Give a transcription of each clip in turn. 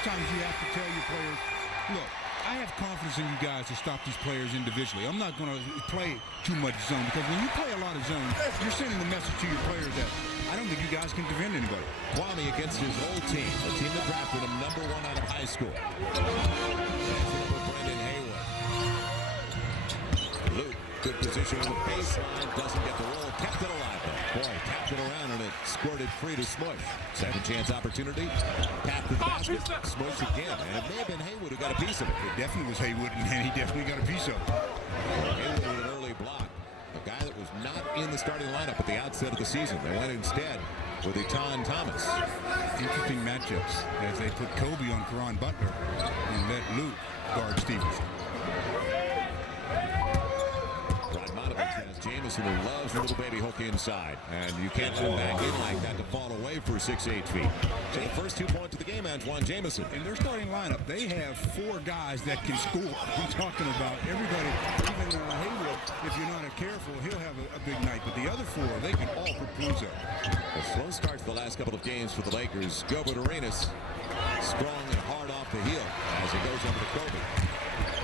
sometimes you have to tell your players, look, I have confidence in you guys to stop these players individually. I'm not going to play too much zone because when you play a lot of zone, you're sending the message to your players that I don't think you guys can defend anybody. Kwame against his old team, the team that drafted him #1 out of high school. Brendan Haywood. Luke, good position on the baseline, doesn't get the roll, kept it alive. Boy, tapped it around and it squirted free to Smush. Second chance opportunity, tapped the basket, Smush again, and it may have been Haywood who got a piece of it. It definitely was Haywood, and he definitely got a piece of it. Haywood with an early block. A guy that was not in the starting lineup at the outset of the season. They went instead with Etan Thomas. Interesting matchups as they put Kobe on Caron Butler and let Luke guard Stevenson. Jamison, who loves the little baby hook inside, and you can't let him back in like that to fall away for 6'8" feet. So the first 2 points of the game, Antoine Jamison. In their starting lineup, they have 4 guys that can score. I'm talking about everybody, even Haywood, if you're not careful, he'll have a big night. But the other 4, they can all put points up. A slow start to the last couple of games for the Lakers. Gilbert Arenas, strong and hard off the heel as he goes over to Kobe.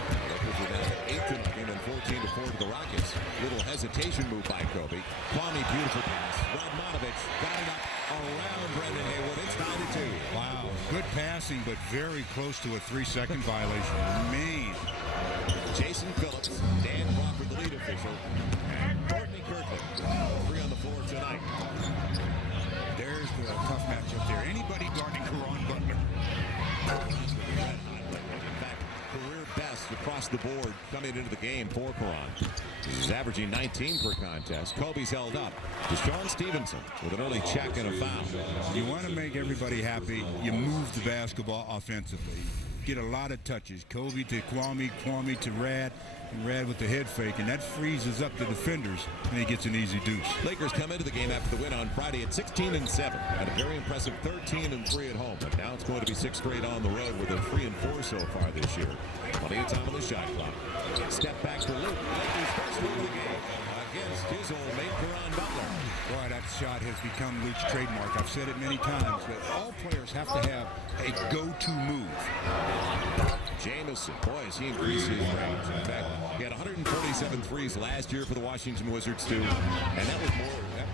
The Lakers are down 8-0 and 14-4 to the Rockets. Little hesitation move by Kobe. Kwame, beautiful pass. Radmanovich got it up around Brendan Haywood. It's 9-2. Wow, good passing, but very close to a 3-second violation. Man. Jason Phillips, Dan Crawford, the lead official, and Courtney Kirkland. 3 on the floor tonight. There's the tough matchup there. Anybody guarding Caron Butler? Career best across the board coming into the game for Caron. He's averaging 19 per contest. Kobe's held up. Deshaun Stevenson with an early check and a foul. You want to make everybody happy. You move the basketball offensively. Get a lot of touches. Kobe to Kwame, Kwame to Rad, and Rad with the head fake, and that freezes up the defenders, and he gets an easy deuce. Lakers come into the game after the win on Friday at 16-7, and a very impressive 13-3 at home. But now it's going to be 6 straight on the road with a 3-4 so far this year. Plenty of time on the shot clock. Step back to Luke. Lakers first win of the game against his old mate Caron Butler. Boy, that shot has become Luke's trademark. I've said it many times, but all players have to have a go-to move. Jamison, boy, as he increases his range. In fact, he had 147 threes last year for the Washington Wizards, too, and that was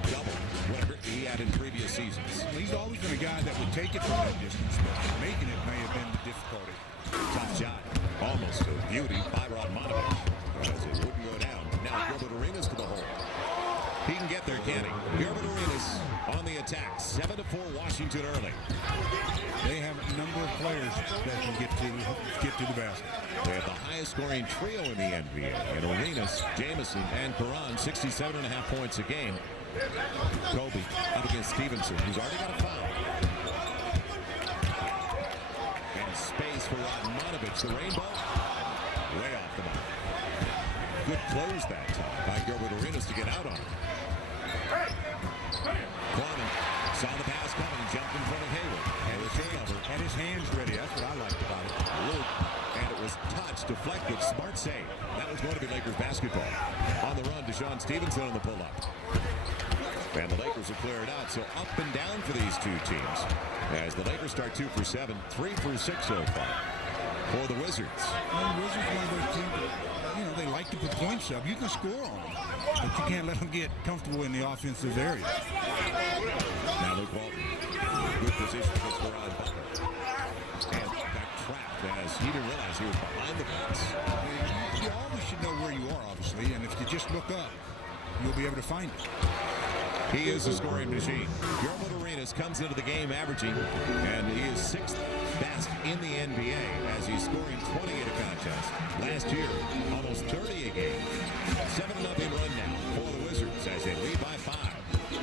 double what he had in previous seasons. He's always been a guy that would take it from that distance, but making it may have been the difficulty. Tough shot, almost a beauty by Radmanovich, as it wouldn't go down. Now Gilbert Arenas to the hole. He can get there, can he? Gilbert Arenas on the attack. 7-4 Washington early. They have a number of players that can get to the basket. They have the highest scoring trio in the NBA. And Arenas, Jamison, and Caron, 67.5 points a game. Kobe up against Stevenson, who's already got a foul. And space for Radmanovich. The rainbow, way off the mark. Good close that time by Gilbert Arenas to get out on it. Kwame saw the pass coming, jumped in front of Haywood. And the turnover. Had his hands ready. That's what I liked about it. Luke, and it was touched, deflected, smart save. That was going to be Lakers basketball. On the run, Deshaun Stevenson on the pull-up. And the Lakers will clear it out. So up and down for these two teams. As the Lakers start 2 for 7, 3 for 6 so far for the Wizards. Well, the Wizards are one of those teams that, they like to put points up. You can score on them, but you can't let them get comfortable in the offensive area. Now Luke Walton, good position against Caron Butler. And got trapped as he didn't realize he was behind the box. You always should know where you are, obviously, and if you just look up, you'll be able to find it. He is a scoring machine. Gilbert Arenas comes into the game averaging, and he is 6th best in the NBA as he's scoring 20 at a contest. Last year, almost 30 a game. 7-0 run now for the Wizards as they lead by 5.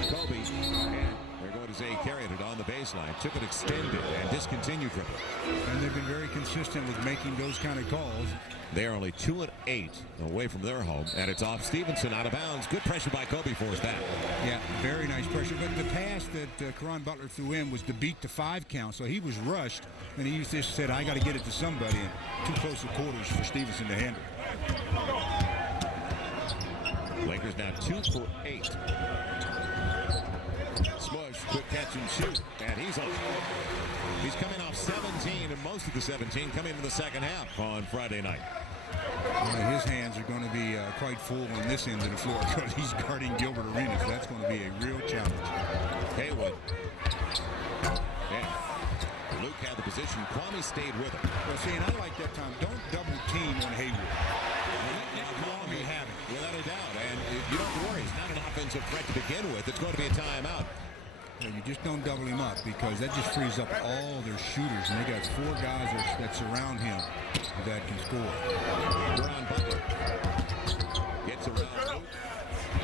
Kobe, and they're going to say carried it on the baseline, took it extended and discontinued from it. And they've been very consistent with making those kind of calls. They are only 2-8 away from their home, and it's off Stevenson out of bounds. Good pressure by Kobe forced that. Yeah, very nice pressure. But the pass that Caron Butler threw in was to beat the 5 count, so he was rushed, and he just said, I got to get it to somebody, and too close to quarters for Stevenson to handle. Lakers now 2 for 8. Smush, quick catch and shoot, and he's on. He's coming off 17, and most close to the 17 coming into the second half on Friday night. His hands are going to be quite full on this end of the floor because he's guarding Gilbert Arenas. That's going to be a real challenge. Haywood. And Luke had the position. Kwame stayed with him. Well, see, and I like that time. Don't double team on Haywood. Let Kwame have it. Without a doubt. And you don't have to worry. He's not an offensive threat to begin with. It's going to be a timeout. You just don't double him up because that just frees up all their shooters. And they got 4 guys that surround him that can score. Brown Butler gets around Luke.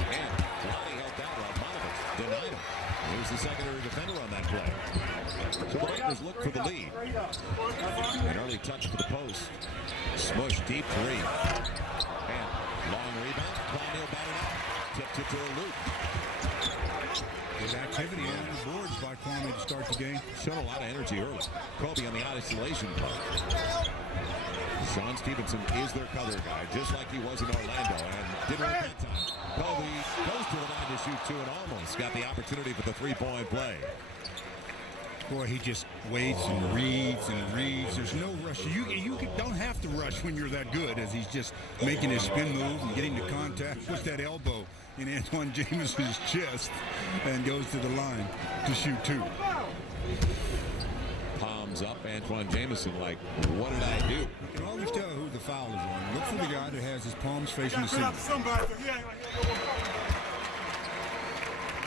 And Lonnie helped out while Monovich denied him. He was the secondary defender on that play. So the Lakers look for the lead. An early touch to the post. Smush deep 3. And long rebound. Kwame will bat it out. Tipped it to Luke. Good activity on the boards by Kwame to start the game. Showed a lot of energy early. Kobe on the isolation part. Sean Stevenson is their color guy, just like he was in Orlando, and didn't work that time. Kobe goes to the line to shoot 2 and almost got the opportunity for the 3-point play. Boy, he just waits and reads and reads. There's no rush. You don't have to rush when you're that good, as he's just making his spin move and getting the contact with that elbow in Antoine Jameson's chest and goes to the line to shoot 2. Palms up, Antoine Jameson like, what did I do? You can always tell who the foul is on. Look for the guy that has his palms facing the ceiling.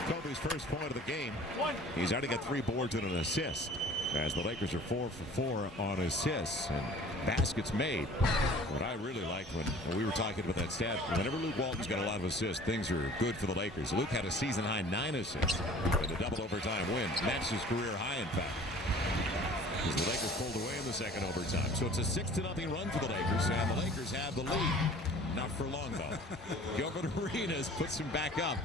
Kobe's first point of the game. He's already got 3 boards and an assist, as the Lakers are 4 for 4 on assists and baskets made. What I really liked when we were talking about that stat, whenever Luke Walton's got a lot of assists, things are good for the Lakers. Luke had a season-high 9 assists in the double overtime win. Matched his career high, in fact. As the Lakers pulled away in the second overtime. So it's a 6-0 run for the Lakers, and the Lakers have the lead. Not for long, though. Gilbert Arenas puts him back up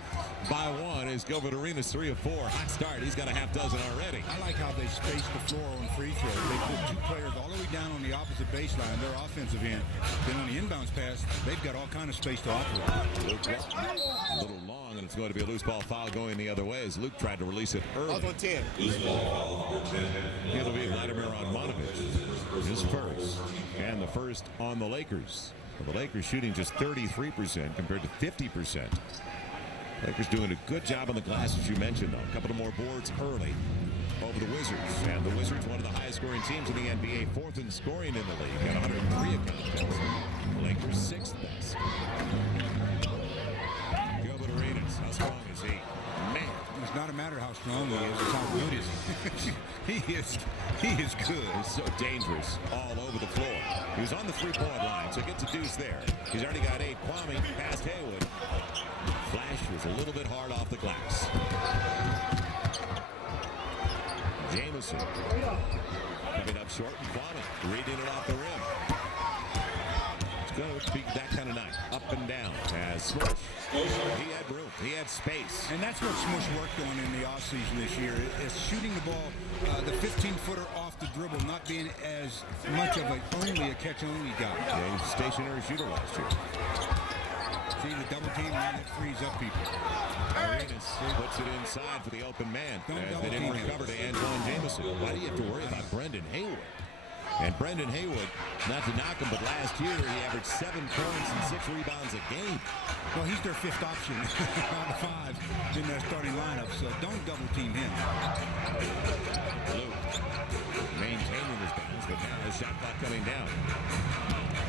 by 1 as Gilbert Arenas 3 of 4. Hot start. He's got a half dozen already. I like how they space the floor on free throws. They put 2 players all the way down on the opposite baseline, their offensive end. Then on the inbounds pass, they've got all kind of space to operate. Luke Walton, a little long, and it's going to be a loose ball foul going the other way as Luke tried to release it early. It'll be Vladimir Monovich, his first, and the first on the Lakers. Well, the Lakers shooting just 33% compared to 50%. Lakers doing a good job on the glass, as you mentioned, though. A couple of more boards early over the Wizards. And the Wizards, one of the highest scoring teams in the NBA, 4th in scoring in the league, got 103 a contest. The Lakers 6th best. Gilbert Arenas, how strong is he? Man. It's not a matter how strong he is, it's how good he is. He is good. He's so dangerous all over the floor. He was on the 3-point line, so gets a deuce there. He's already got 8. Kwame past Haywood. Flash was a little bit hard off the glass. Jameson coming up short, and Kwame reading it off the rim. It's going to be that kind of night, up and down. As Smush, he had room, he had space. And that's what Smush worked on in the offseason this year, is shooting the ball, the 15-footer off the dribble, not being as much of only a catch-only guy. Yeah, he was a stationary shooter last year. See, the double team line that frees up people. Arenas puts it inside for the open man. As they didn't recover to Antoine Jameson. Why do you have to worry about Brendan Haywood? And Brendan Haywood, not to knock him, but last year he averaged 7 points and 6 rebounds a game. Well, he's their 5th option out of 5 in their starting lineup, so don't double team him. Luke maintaining his balance, but now his shot clock coming down.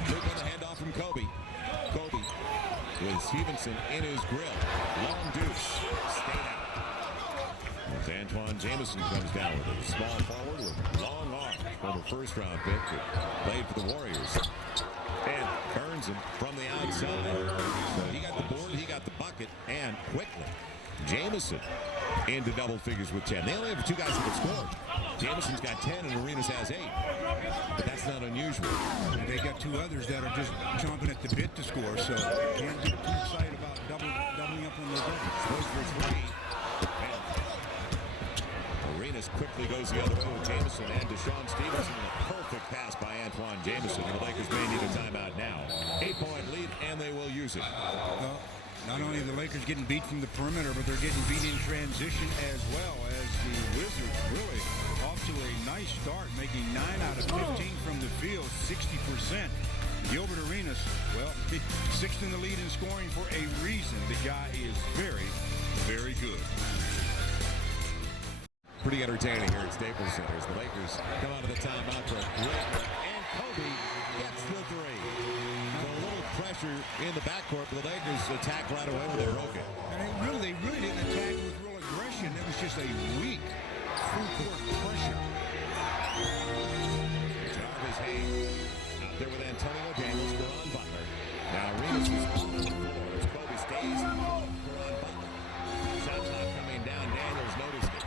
Luke on the handoff from Kobe. Kobe with Stevenson in his grill. Long deuce. Stayed out. As Antoine Jameson comes down with a small forward with long arms. Former 1st-round pick that played for the Warriors. And burns him from the outside. So he got the board, he got the bucket, and quickly. Jameson into double figures with 10. They only have 2 guys that have scored. Jameson's got 10 and Arenas has 8. But that's not unusual. And they got 2 others that are just chomping at the bit to score, so can't get too excited about doubling up on those others. Goes for 3. And Arenas quickly goes the other way with Jameson and Deshaun Stevenson. A perfect pass by Antoine Jameson. The Lakers may need a timeout now. 8-point lead, and they will use it. Well, not only are the Lakers getting beat from the perimeter, but they're getting beat in transition as well, as the Wizards really off to a nice start, making 9 out of 15 field, 60%. Gilbert Arenas, well, 6th in the lead in scoring for a reason. The guy is very, very good. Pretty entertaining here at Staples Center as the Lakers come out of the timeout for a great look. And Kobe gets the three. So a little pressure in the backcourt, but the Lakers attack right away when they broke it. And they really didn't attack with real aggression. It was just a weak full-court pressure. Jarvis Hayes out there with Antonio Daniels, Caron Butler. Now Arenas is on the floor as Kobe stays on Caron Butler. Shot clock coming down. Daniels noticed it.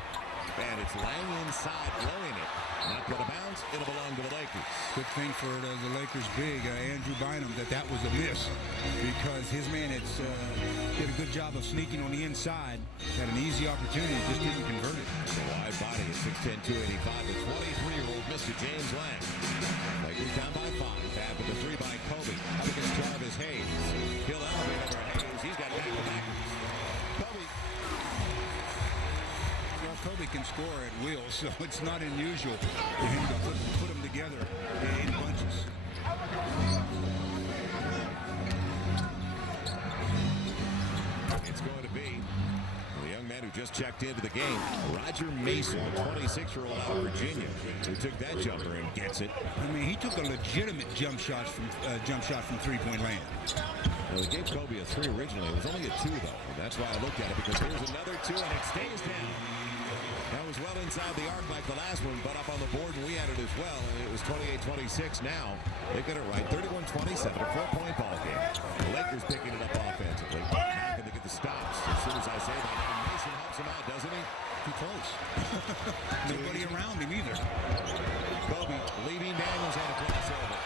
And it's Lang inside, blowing it. Not going to bounce. It'll belong to the Lakers. Good thing for the Lakers big, Andrew Bynum, that was a miss because his man did a good job of sneaking on the inside. Had an easy opportunity, just didn't convert it. The wide body at 6'10", 285. The 23-year-old Mr. James Lang. Lakers down by 5. After the 3 by Kobe. Up against Jarvis Hayes. He'll elevate over Hayes. He's got back-to-backers. Kobe. Kobe can score at will, so it's not unusual for him to put them together in bunches. It's going to be the young man who just checked into the game, Roger Mason, a 26-year-old out of Virginia, who took that jumper and gets it. I mean, he took a legitimate jump shot from three-point land. Well, they gave Kobe a 3 originally. It was only a 2, though. And that's why I looked at it, because here's another 2, and it stays down. That was well inside the arc like the last one, but up on the board, and we had it as well. And it was 28-26 now. They got it right. 31-27, a 4-point ball game. The Lakers picking it up offensively. Not going to get the stops. As soon as I say that, Mason helps him out, doesn't he? Too close. Nobody around him either. Kobe leaving Daniels had a crossover.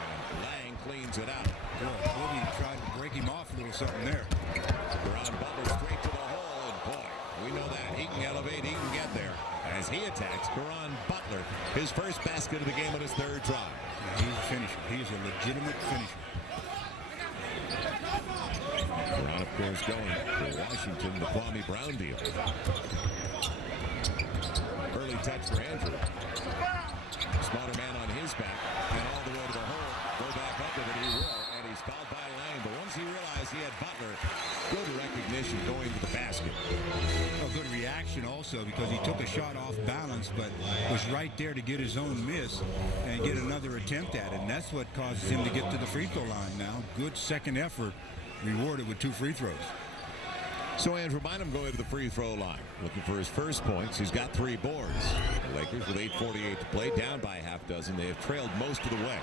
And Lang cleans it out. Kobe tried to break him off a little something there. Caron Butler straight to the hole, and boy, we know that. He can elevate, he can get there. As he attacks Caron Butler, his first basket of the game on his 3rd try. Yeah, he's a finisher. He is a legitimate finisher. Caron, of course, going to Washington, the Kwame Brown deal. Early touch for Andrew. Smarter man on his back, and all the way to the hole. Go back up with it, he will, and he's fouled by Lang. But once he realized he had Butler, good recognition going to the basket. A good reaction also, because he took a shot off balance, but was right there to get his own miss and get another attempt at it. And that's what causes him to get to the free throw line now. Good second effort, rewarded with 2 free throws. So Andrew Bynum going to the free throw line, looking for his first points. He's got 3 boards. The Lakers with 8:48 to play, down by a half dozen. They have trailed most of the way.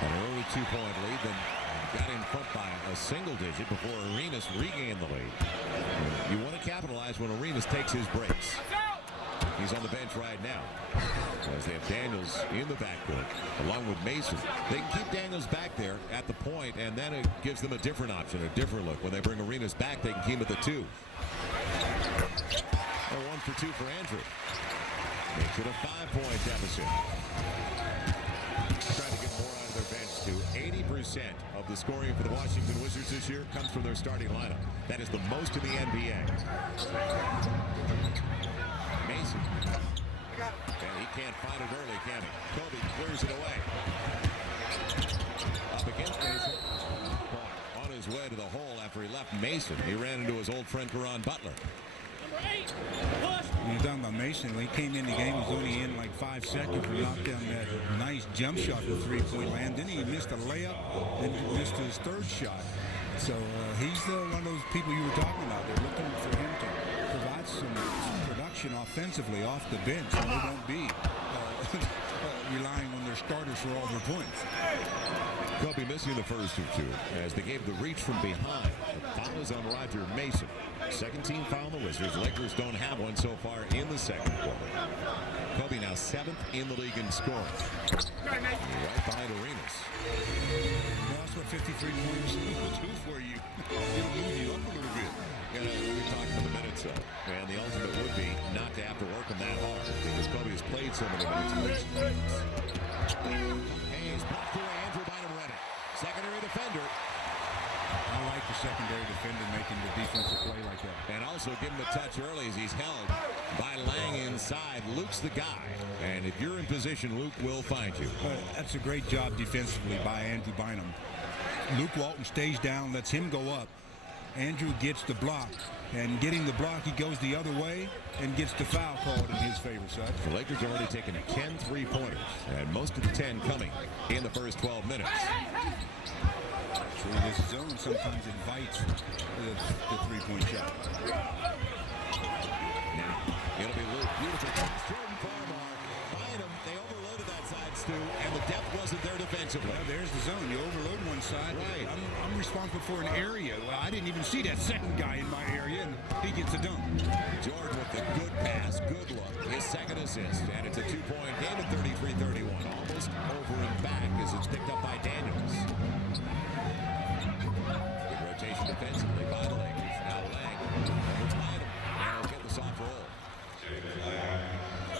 An early 2-point lead, then got in front by a single digit before Arenas regained the lead. You want to capitalize when Arenas takes his breaks. He's on the bench right now, as they have Daniels in the backcourt along with Mason. They can keep Daniels back there at the point, and then it gives them a different option, a different look. When they bring Arenas back, they can keep him at the 2. And 1 for 2 for Andrew. Makes it a 5-point deficit. Trying to get more out of their bench too. 80% of the scoring for the Washington Wizards this year comes from their starting lineup. That is the most in the NBA. Mason. And he can't find it early, can he? Kobe clears it away. Up against Mason. On his way to the hole after he left Mason. He ran into his old friend Caron Butler. When you're talking about Mason, when he came in the game, he was only in like 5 seconds and knocked down that nice jump shot from three-point land. Then he missed a layup and missed his 3rd shot. So he's one of those people you were talking about. They're looking for him to provide some production offensively off the bench, and they won't be relying on their starters for all their points. Kobe missing the first of 2 as they gave the reach from behind. The foul is on Roger Mason. Second team foul on the Wizards. Lakers don't have one so far in the second quarter. Kobe now 7th in the league in scoring. Right behind Arenas. Well, that's what 53 points will do for you. It'll move you up a little bit. You know, we talked for the minutes, and the ultimate would be not to have to work him that hard because Kobe has played so many minutes in recent games. Hayes blocked away. Andrew Bynum read it. Secondary defender. I like the secondary defender making the defensive play like that. And also give him a touch early as he's held by Lang inside. Luke's the guy. And if you're in position, Luke will find you. That's a great job defensively by Andrew Bynum. Luke Walton stays down, lets him go up. Andrew gets the block. And getting the block, he goes the other way and gets the foul called in his favor, Sutch. The Lakers have already taken 10 3-pointers, and most of the 10 coming in the first 12 minutes. So this zone sometimes invites the three-point shot. Now, it'll be Luke. Beautiful pass. Jordan Farmar. Bynum, they overloaded that side, Stu, and the depth wasn't there defensively. Well, there's the zone. You overload one side. Right. I'm responsible for an area. Well, I didn't even see that second guy in my area, and he gets a dunk. Jordan with the good pass, good look. His second assist, and it's a two-point game at 33-31. Almost over and back as it's picked up by Daniels. Good rotation defensively by the Lakers. Now Lang over Bynum. Now he'll get the soft roll.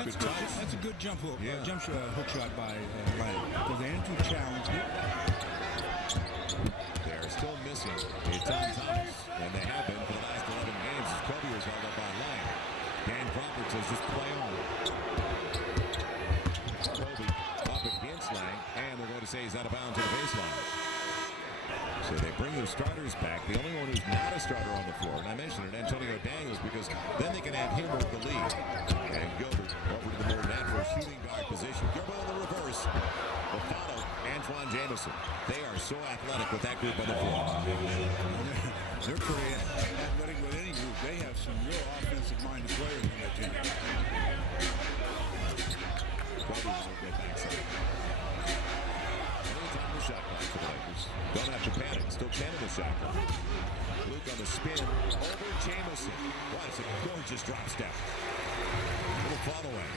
That's a good jump hook. Yeah. Hook shot by Lang. Because Andrew challenged it. They're still missing Tom Thomas, and they have been for the last 11 games as Kobe was held up by Lang. Dan Crawford says just play on. Kobe up against Lang, and they're going to say he's out of bounds on the baseline. So they bring their starters back. The only one who's not a starter on the floor, and I mentioned it, Antonio Daniels, because then they can have him work the lead. And Gilbert over to the more natural shooting guard position. Gilbert on the reverse. Will follow Antoine Jamison. They are so athletic with that group on the floor. They're pretty athletic with any group. They have some real offensive-minded players in that team. Kobe's a good backside. Anytime the shot clock for the Lakers. Don't have to panic. Still 10 in the shot clock. Luke on the spin. Over Jamison. Wow, it's a gorgeous drop step. Little follow-away.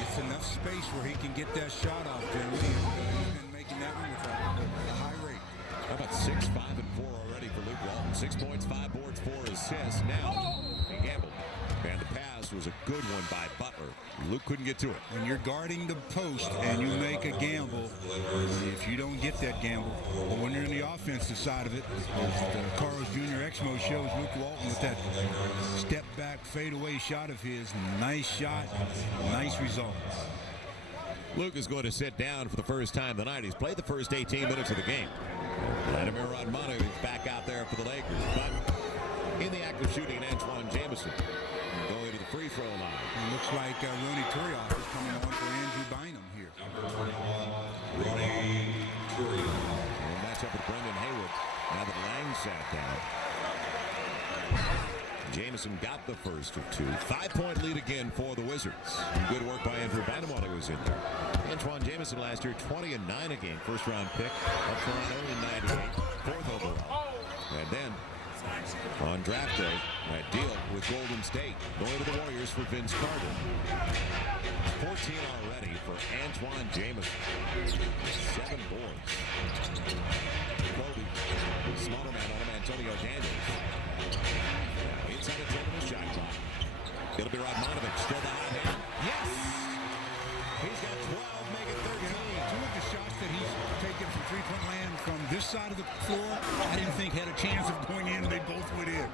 It's enough space where he can get that shot off, generally. He's been making that one with a high rate. How about 6, 5, and 4 already for Luke Walton? 6 points, 5 boards, 4 assists. Now, he gambled. And the pass was a good one by Butler. Luke couldn't get to it. When you're guarding the post and you make a gamble, if you don't get that gamble, or when you're in the offensive side of it, as the Carl's Jr. Exmo shows Luke Walton with that step-back fadeaway shot of his. Nice shot, nice result. Luke is going to sit down for the first time tonight. He's played the first 18 minutes of the game. Vladimir Radmanovic is back out there for the Lakers. But in the act of shooting, Antoine Jamison going to the free throw line. It looks like Ronnie Turioff is coming on for Andrew Bynum here. Ronnie Turioff. We'll match up with Brendan Haywood now that Lang sat down. Jamison got the first of 2. 5-point lead again for the Wizards. Good work by Andrew Bynum while he was in there. Antoine Jamison last year, 20 and 9 a game. First round pick up front, only 98. 4th overall. And then on draft day, that deal with Golden State. Going to the Warriors for Vince Carter. 14 already for Antoine Jamison. 7 boards. Kobe, smaller man on him, Antonio Daniels. Inside a 10-minute shot clock. It'll be Radmanovic, still the hot hand. Yes! He's got 12, make it 13. Two of the shots that he's taken from three-point land from this side of the floor, I didn't think had a chance of going in. They both went in.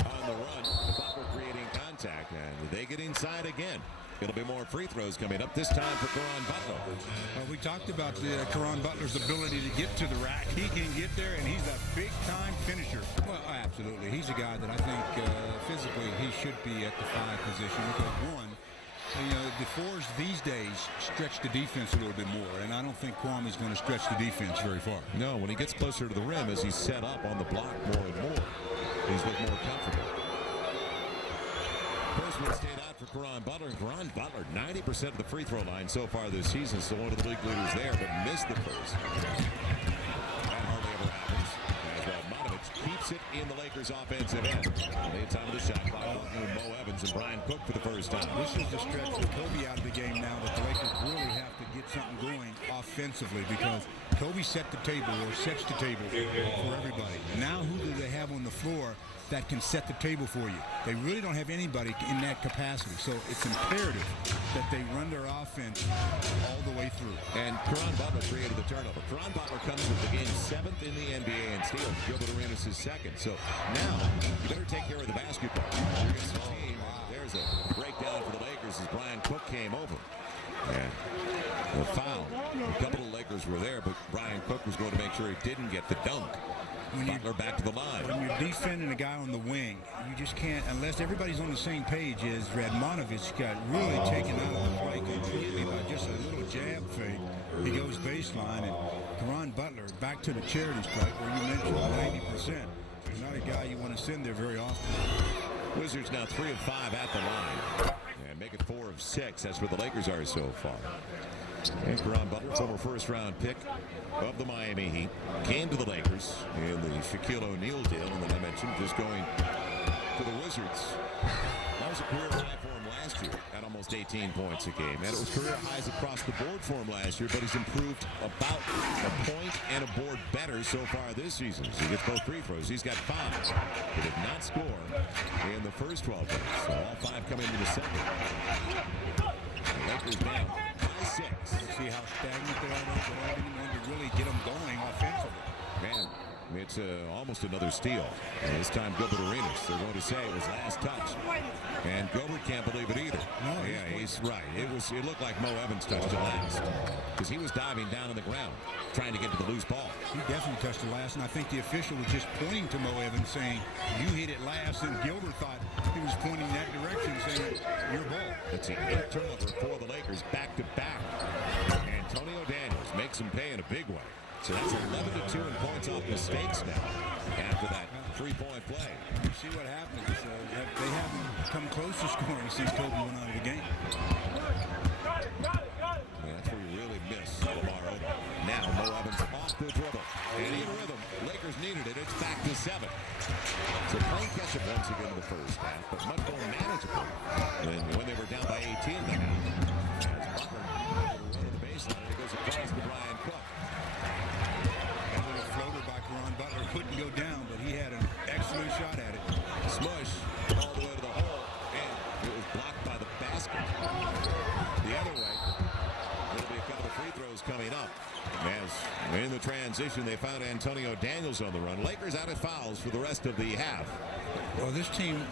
On the run, Butler creating contact, and they get inside again. It'll be more free throws coming up, this time for Caron Butler. Well, we talked about Caron Butler's ability to get to the rack. He can get there, and he's a big-time finisher. Well, absolutely. He's a guy that I think physically he should be at the 5 position because, one, the 4s these days stretch the defense a little bit more, and I don't think Kwame's going to stretch the defense very far. No, when he gets closer to the rim as he's set up on the block more and more, he's looking more comfortable. First one stayed out for Caron Butler. And Caron Butler, 90% of the free throw line so far this season, so one of the league leaders there, but missed the first. That hardly ever happens. As Radmanovic keeps it in the Lakers' offensive end. Late time of the shot clock, working with Mo Evans and Brian Cook for the first time. This is the stretch with Kobe out of the game now that the Lakers really have to get something going offensively because Kobe set the table or sets the table for everybody. Now who do they have on the floor that can set the table for you? They really don't have anybody in that capacity. So it's imperative that they run their offense all the way through. And Caron Butler created the turnover. Caron Butler comes with the game's 7th in the NBA in steals. Gilbert Arenas is 2nd. So now you better take care of the basketball. There's a breakdown for the Lakers as Brian Cook came over. And the foul. A couple of Lakers were there, but Brian Cook was going to make sure he didn't get the dunk. Butler back to the line. When you're defending a guy on the wing, you just can't, unless everybody's on the same page, as Radmanovich got really taken out of the play completely by just a little jab fake. He goes baseline, and Caron Butler back to the charity stripe where you mentioned 90%. Not a guy you want to send there very often. Wizards now 3 of 5 at the line. And make it 4 of 6. That's where the Lakers are so far. And Caron Butler, former first-round pick of the Miami Heat, came to the Lakers in the Shaquille O'Neal deal, and then I mentioned just going to the Wizards. That was a career high for him last year at almost 18 points a game. And it was career highs across the board for him last year, but he's improved about a point and a board better so far this season. So he gets both free throws. He's got 5. He did not score in the first 12 minutes. So all 5 coming into the second. The Lakers down by 6. See how stagnant they are. They don't have anyone to really get them going offensively. Man, it's almost another steal. And this time Gilbert Arenas. They're going to say it was last touch. And Gilbert can't believe it either. No, yeah, he's right. It looked like Mo Evans touched it last. Because he was diving down on the ground, trying to get to the loose ball. He definitely touched it last, and I think the official was just pointing to Mo Evans saying, you hit it last, and Gilbert thought he was pointing that direction saying, your ball. It's an 8 turnover for the Lakers back-to-back. Antonio Daniels makes him pay in a big way. So that's 11-2 in points off mistakes now after that 3-point play. You see what happens. They haven't come close to scoring since Kobe went out of the game. That's where you really miss Lamar Odom. Now Mo Evans off the dribble. And in rhythm. Lakers needed it. It's back to 7. So playing catch-up once again in the first half, but much more manageable than when they were down by 18 in the half. As Butler run to the baseline, and it goes across to Brian Cook. That little floater by Caron Butler couldn't go down, but he had an excellent shot at it. Smush all the way to the hole, and it was blocked by the basket. The other way, there'll be a couple of free throws coming up. As in the transition, they found Antonio Daniels on the run. Lakers out of fouls for the rest of the half. Well, this team,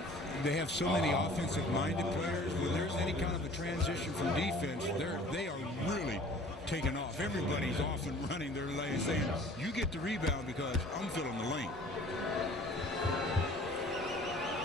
they have so many offensive-minded players. When there's any kind of a transition from defense, they are really taking off. Everybody's off and running their lane, saying, you get the rebound because I'm filling the lane.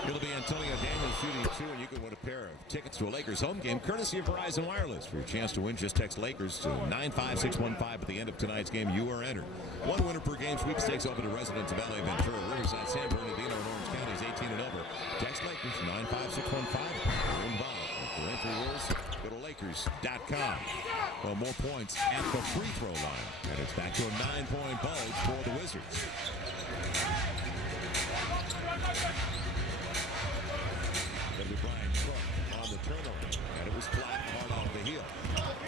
It'll be Antonio Daniels shooting 2, and you can win a pair of tickets to a Lakers home game courtesy of Verizon Wireless. For your chance to win, just text Lakers to 95615 at the end of tonight's game. You are entered. One winner per game. Sweepstakes open to residents of LA, Ventura, Riverside, San Bernardino, and Orange counties, 18 and over. Text Lakers 95615. You're involved. For entry rules, go to Lakers.com. Well, more points at the free throw line. And it's back to a 9-point bulge for the Wizards. It'll be Brian Cook on the turnover. And it was flat hard off the heel.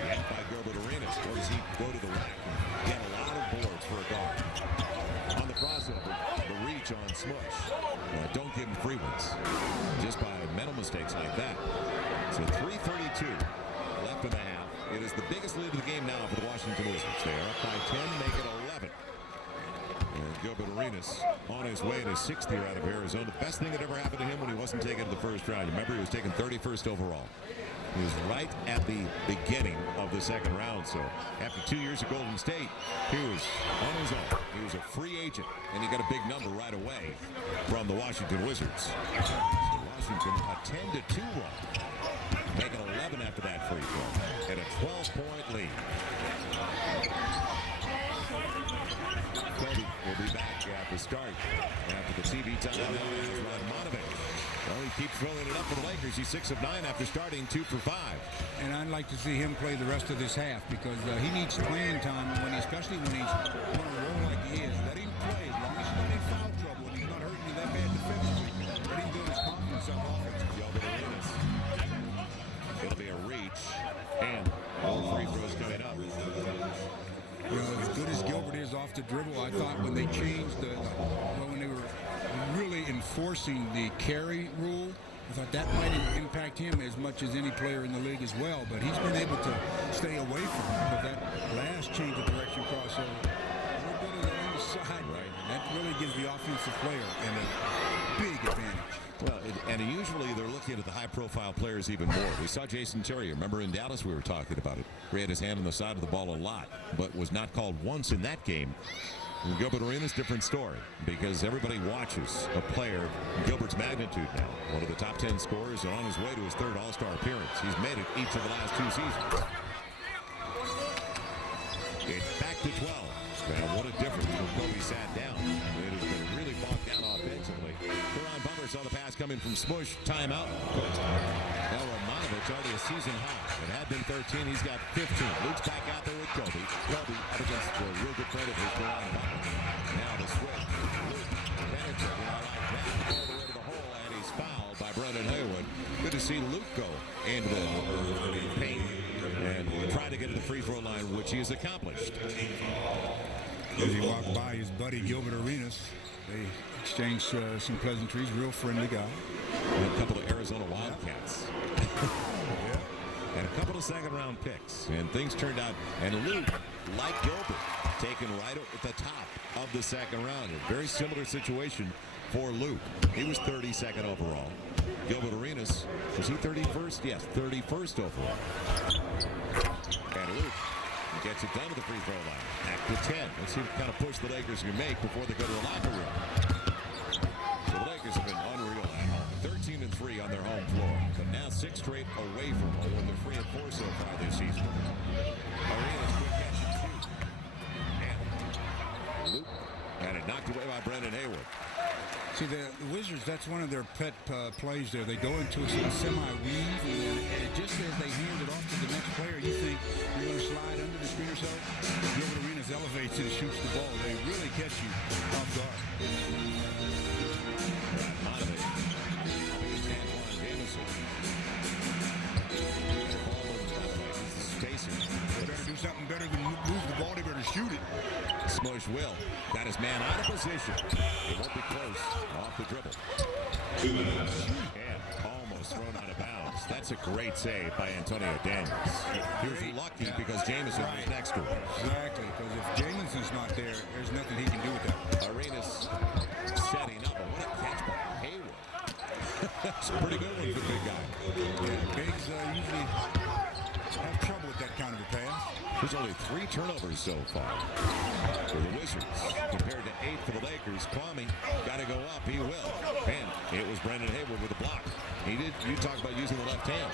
Yanked by Gilbert Arenas. Or does he go to the rack and get a lot of boards for a guard? On the crossover, the reach on Smush. Don't give him free ones. Just by mental mistakes like that. So 3:32 left in the half. It is the biggest lead of the game now for the Washington Wizards. They are up by 10, make it 11. And Gilbert Arenas on his way in his 6th year out of Arizona. The best thing that ever happened to him when he wasn't taken in the first round. Remember, he was taken 31st overall. He was right at the beginning of the second round. So after 2 years at Golden State, he was on his own. He was a free agent, and he got a big number right away from the Washington Wizards. So Washington a 10-2 run. Make it 11 after that free throw. And a 12-point lead. Kobe will be back at the start after the TV timeout. Radmanovich. Well, he keeps throwing it up for the Lakers. He's 6 of 9 after starting 2 for 5. And I'd like to see him play the rest of this half because he needs playing time, especially when he's on a roll like he is. Let him play as long as he's not in foul trouble and he's not hurting you that bad defensively. Let him build his confidence up offensively. Gilbert Arenas. It'll be a reach, and all free throws coming up. As good as Gilbert off the dribble. I thought when they changed when they were really enforcing the carry rule, I thought that might impact him as much as any player in the league as well. But he's been able to stay away from it. But that last change of direction crossover, a little bit of the inside, right? That really gives the offensive player a big advantage. Well, and usually they're looking at the high-profile players even more. We saw Jason Terry. Remember in Dallas we were talking about it. He had his hand on the side of the ball a lot, but was not called once in that game. And Gilbert Arenas, different story, because everybody watches a player Gilbert's magnitude now. One of the top 10 scorers and on his way to his third All-Star appearance. He's made it each of the last 2 seasons. It's back to 12. And what a difference when Kobe sat down. It has been really bogged down offensively. Karan Butler saw the pass coming from Smush. Timeout. Romanovich already a season high. It had been 13. He's got 15. Luke's back out there with Kobe. Kobe up against a real good friend of his, Karan Butler. Now the switch. Luke penetrating. I like that. All the way to the hole, and he's fouled by Brendan Haywood. Good to see Luke go into the paint and try to get to the free throw line, which he has accomplished. As he walked by his buddy Gilbert Arenas, they exchanged some pleasantries. Real friendly guy. And a couple of Arizona Wildcats. And a couple of second-round picks. And things turned out. And Luke, like Gilbert, taken right at the top of the second round. A very similar situation for Luke. He was 32nd overall. Gilbert Arenas, was he 31st? Yes, 31st overall. And Luke gets it done to the free throw line. Back to 10. Let's see what kind of push the Lakers can make before they go to the locker room. So the Lakers have been unreal at home. 13-3 on their home floor. But now 6 straight away from home, and they're 3-4 so far this season. Arenas quick catch and shoot. And Luke got it knocked away by Brendan Haywood. See, the Wizards, that's one of their pet plays there. They go into a semi-weave, and just as they hand it off to the next player, you think you're going to slide under the screen or so. Gilbert Arenas elevates and shoots the ball. They really catch you off guard. They better do something better than move the ball. They better shoot it. Smush will. Got his man out of position. It won't be close. Off the dribble. 2 minutes. And almost thrown out of bounds. That's a great save by Antonio Daniels. He was lucky because Jamison was next to him. Exactly, because if Jamison's not there, there's nothing he can do with that. Arenas setting up. What a catch by Haywood. That's a pretty good one for the big guy. Yeah, bigs usually have trouble with that kind of a pass. There's only 3 turnovers so far for the Wizards compared to 8 for the Lakers. Kwame got to go up. He will. And it was Brendan Haywood with a block. He did. You talked about using the left hand.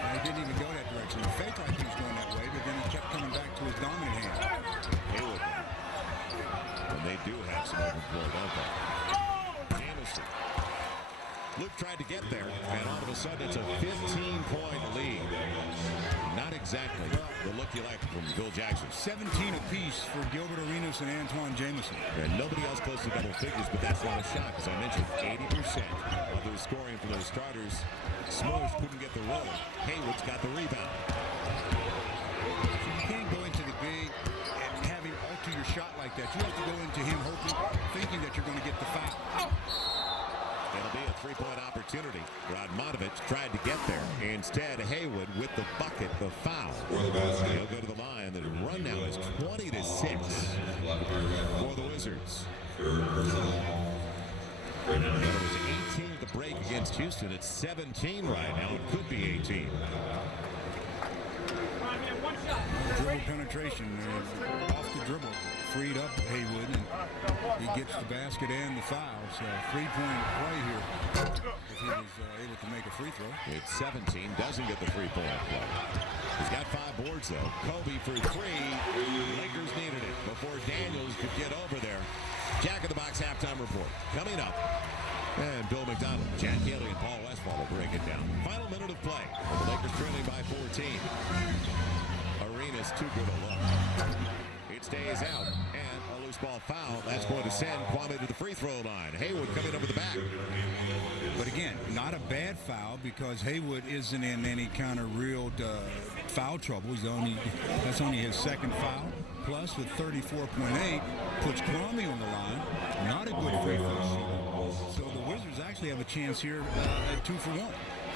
And he didn't even go that direction. He faked like he was going that way, but then he kept coming back to his dominant hand. Haywood. And they do have some open floor, don't they? Jamison. Luke tried to get there, and all of a sudden it's a 15-point lead. Not exactly the look you like from Bill Jackson. 17 apiece for Gilbert Arenas and Antoine Jamison. And nobody else close to double figures, but that's not a shot. As I mentioned, 80% of their scoring for those starters. Smush couldn't get the roll. Haywood's got the rebound. So you can't go into the big and have him alter your shot like that. You have to go into him thinking that you're going to get the foul. It'll be a 3-point opportunity. Radmanovich tried to get there. Instead, Haywood with the bucket, the foul. He'll go to the line. The run now is 20-6 for the Wizards. It was 18 at the break against Houston. It's 17 right now. It could be 18. Dribble penetration off the dribble. Freed up Haywood, and he gets the basket and the foul. So 3-point play here if he was able to make a free throw. It's 17, doesn't get the 3-point play. He's got 5 boards, though. Kobe for 3. Lakers needed it before Daniels could get over there. Jack in the Box halftime report coming up. And Bill McDonald, Chad Haley, and Paul Westphal will break it down. Final minute of play. The Lakers trailing by 14. Arenas too good a look. It stays out, and a loose ball foul. That's going to send Kwame to the free throw line. Haywood coming over the back. But again, not a bad foul because Haywood isn't in any kind of real foul trouble. That's only his second foul. Plus, with 34.8, puts Kwame on the line. Not a good free throw shooter. So the Wizards actually have a chance here at 2 for 1.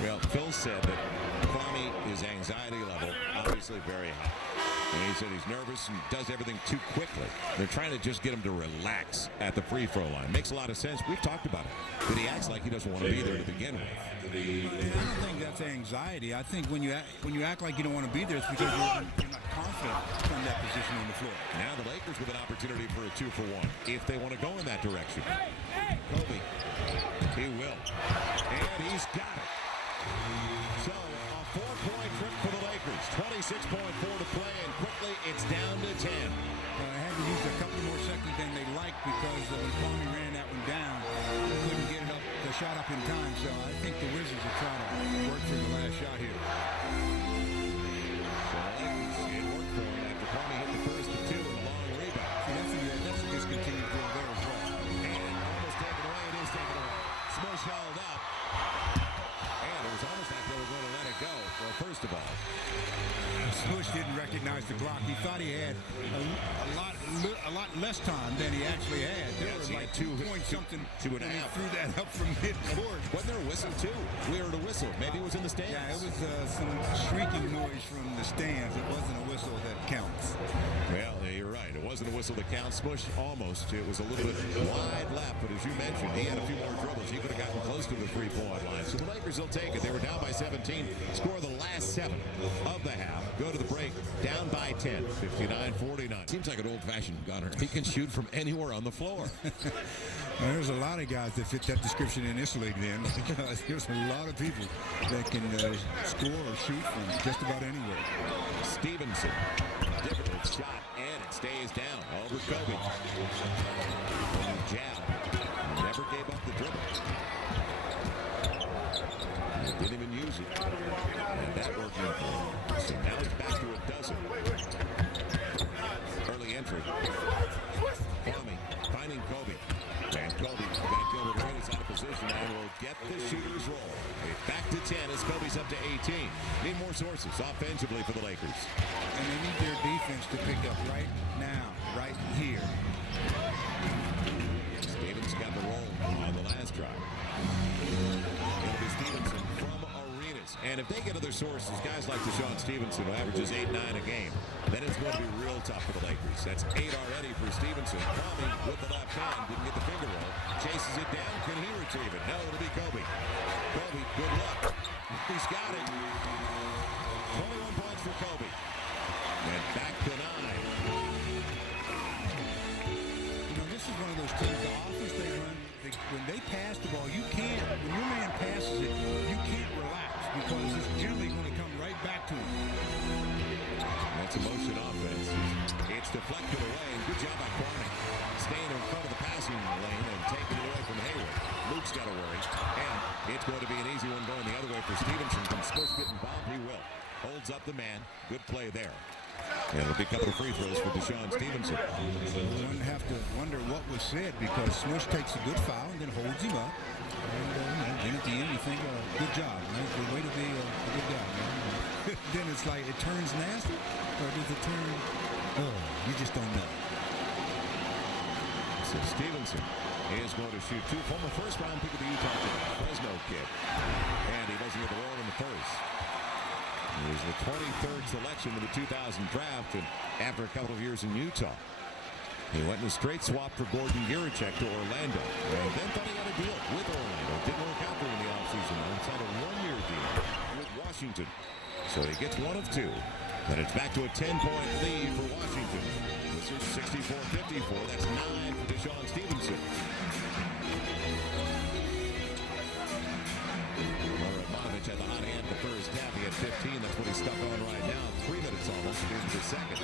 Well, Phil said that Kwame, his anxiety level, obviously very high. And he said he's nervous and does everything too quickly. They're trying to just get him to relax at the free throw line. Makes a lot of sense. We've talked about it. But he acts like he doesn't want to be there to begin with. I don't think that's anxiety. I think when you act like you don't want to be there, it's because you're not confident from that position on the floor. Now the Lakers with an opportunity for a 2 for 1 if they want to go in that direction. Kobe, he will. And he's got it. So a 4-point trip for the Lakers. 26.4 to play, and quickly it's down to 10. I had to use a couple more seconds than they liked because when Kwame ran that one down, they couldn't get the shot up in time. So I think the Wizards are trying to work for the last shot here. So the Lakers, it worked for him after Kwame hit the first of 2 in a long rebound. That's a discontinued drill there as well. And almost taken away. It is taken away. Smush held up. And it was almost like they were going to let it go. Well, first of all, Smush didn't recognize the clock. He thought he had a lot less time than he actually had. There was like 2 point something. 2.5. He threw that up from mid-court. Wasn't there a whistle too? We heard a whistle. Maybe it was in the stands. Yeah, it was some shrieking noise from the stands. It wasn't a whistle that counts. Well, you're right. It wasn't a whistle that counts. Smush almost. It was a little bit wide left, but as you mentioned, he had a few more dribbles. He could have gotten close to the 3-point line. So the Lakers will take it. They were down by 17. Score the last 7 of the half. Go to the break. Down by 10. 59-49. Seems like an old-fashioned gunner. He can shoot from anywhere on the floor. Well, there's a lot of guys that fit that description in this league then, because there's a lot of people that can score or shoot from just about anywhere. Stevenson, difficult shot, and it stays down over Kobe. Jab, never gave up the dribble. Didn't even use it, and that worked in for him. So now it's back to a dozen. Early entry. Kwame finding Kobe. And Kobe got Gilbert Arenas out of position and will get the shooter's roll. It's back to 10 as Kobe's up to 18. Need more sources offensively for the Lakers. And they need their defense to pick up right now, right here. Stevens got the roll on the last drive. It'll be Stevenson from Arenas. And if they get other sources, guys like Deshaun Stevenson, who averages 8-9 a game, then it's going to be real tough for the Lakers. That's 8 already for Stevenson. Kwame with the left hand, didn't get the finger roll. Chases it down. Can he retrieve it? No, it'll be Kobe. Kobe, good luck. He's got it. 21 points for Kobe. And back to 9. You know, this is one of those teams, the offense they run, when they pass the ball, when your man passes it, you can't relax because it's generally going to come right back to him. That's a motion offense. It's deflected away, and good job by Kwame. Staying in front of the passing lane and taking it away from Hayward. Luke's got to worry. And it's going to be an easy one going the other way for Stevenson. Can Smush get involved? He will. Holds up the man. Good play there. And it'll be a couple of free throws for Deshaun Stevenson. One have to wonder what was said because Smush takes a good foul and then holds him up. And then at the end you think, good job. Right? Good way to be a good guy. Right? Then it's like, it turns nasty? Or does it turn, you just don't know. So Stevenson is going to shoot 2. Former first-round pick of the Utah Jazz, Fresno kid. And he doesn't get the roll in the first. He was the 23rd selection of the 2000 draft, and after a couple of years in Utah, he went in a straight swap for Gordon Giricek to Orlando. And then thought he had a deal with Orlando. Didn't work out during the offseason. Signed a 1-year deal with Washington. So he gets 1 of 2. And it's back to a 10-point lead for Washington. This is 64-54. That's 9 for Deshaun Stevenson. At the hot hand the first half. He had 15. That's what he's stuck on right now. 3 minutes almost into the second.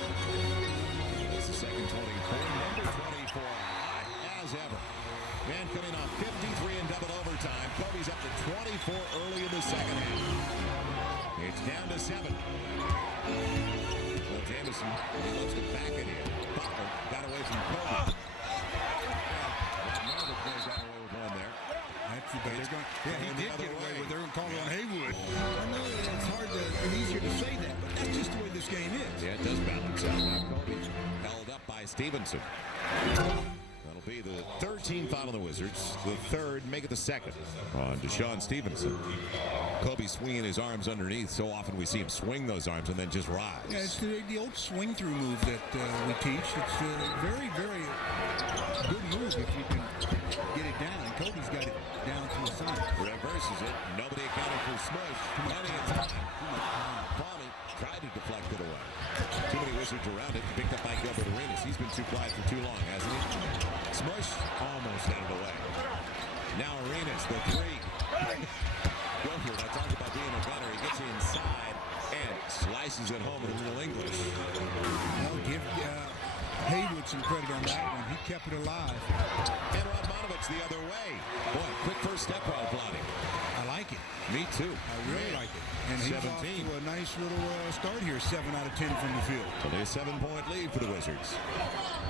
This is second 24. Number 24. Hot as ever. Man coming off 53 in double overtime. Kobe's up to 24 early in the second half. It's down to 7. Well, Jamison, he loves to back it in. Butler got away from Kobe. Marvin got away with one there. But they're going, he did get away with it. They're going to call it on Haywood. I know it's hard to, it's easier to say that, but that's just held up by Stevenson. That'll be the 13th foul on the Wizards. The third, make it the second on Deshaun Stevenson. Kobe swinging his arms underneath. So often we see him swing those arms and then just rise. Yeah, it's the old swing through move that we teach. It's a very, very good move if you can get it down. And Kobe's got it down to the side. Reverses it. Nobody accounted for Smush. Plenty of time. Kwame tried to deflect it away. Too many Wizards around it. Picked up by Gilbert Arenas. He's been too quiet for too long, hasn't he? Smush almost out of the way. Now Arenas, the three. Gilbert, I talked about being a gunner. He gets inside and slices it home in a little English. I'll give Haywood some credit on that one. He kept it alive. And Radmanovich the other way. Boy, quick first step out of Vlade. I like it. Me too. I really like it. And he's 17. off to a nice little start here. 7 out of 10 from the field. Only a 7-point lead for the Wizards.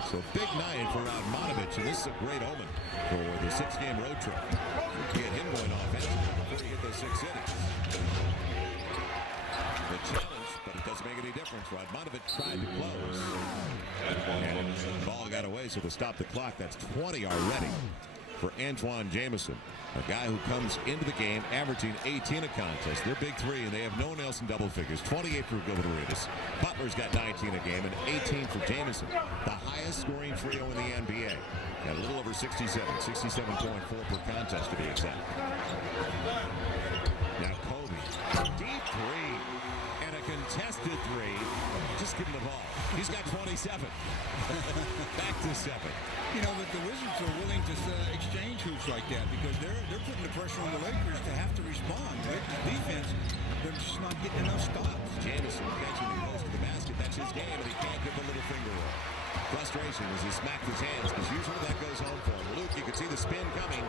So big night for Radmanovich, and this is a great omen for the 6-game road trip. Get him going offensively before he hit those 6 innings. The challenge, but it doesn't make any difference. Radmanovich tried to close. And the ball got away, so to stop the clock, that's 20 already for Antoine Jamison, a guy who comes into the game averaging 18 a contest. They're big three, and they have no one else in double figures. 28 for Gilbert Arenas. Butler's got 19 a game, and 18 for Jamison. The highest scoring trio in the NBA. Got a little over 67, 67.4 per contest to be exact. Now Kobe, deep three, and a contested three. Just give him the ball. He's got 27. Back to 7. You know that the Wizards are willing to exchange hoops like that because they're putting the pressure on the Lakers to have to respond. Lakers defense, they're just not getting enough stops. Jamison catching it close to the basket. That's his game, and he can't get the little finger roll. Frustration as he smacked his hands because usually that goes home for him. Luke, you could see the spin coming.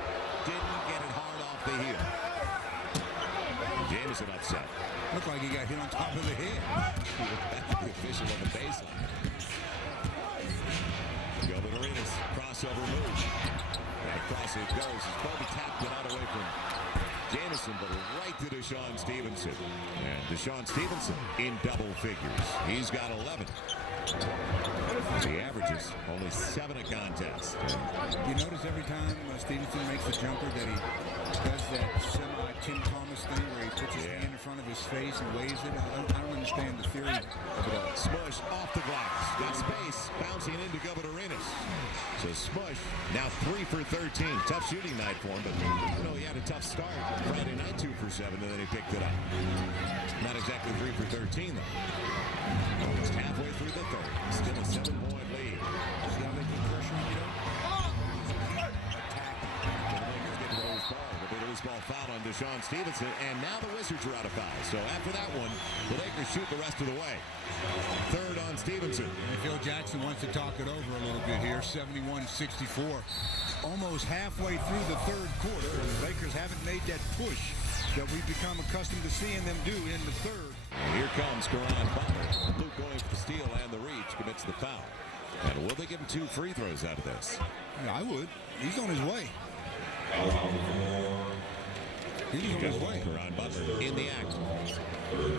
Didn't get it hard off the heel. Jamison upset. Looked like he got hit on top of the head. The official on the baseline. Gilbert Arenas, crossover move. And across it goes as Kobe tapped it out away from Jamison, but right to Deshaun Stevenson. And Deshaun Stevenson in double figures. He's got 11. He averages only 7 a contest. You notice every time Stevenson makes the jumper that he does that semi-Tim Thomas thing where he puts his hand in front of his face and waves it. I don't understand the theory of it all. Smush off the glass. Got space. Bouncing into Gilbert Arenas. So Smush now 3 for 13. Tough shooting night for him, but you know he had a tough start. Friday night 2 for 7, and then he picked it up. Not exactly 3 for 13 though. Almost halfway through the third. Still a 7-point lead. See how they put pressure on you? The loose ball foul on Deshaun Stevenson, and now the Wizards are out of fouls. So after that one, the Lakers shoot the rest of the way. Third on Stevenson. And Phil Jackson wants to talk it over a little bit here. 71-64. Almost halfway through the third quarter. The Lakers haven't made that push that we've become accustomed to seeing them do in the third. And here comes Caron Butler. Luke going for the steal and the reach, commits the foul. And will they give him 2 free throws out of this? Yeah, I would. He's on his way. He's on his way. Caron Butler in the act.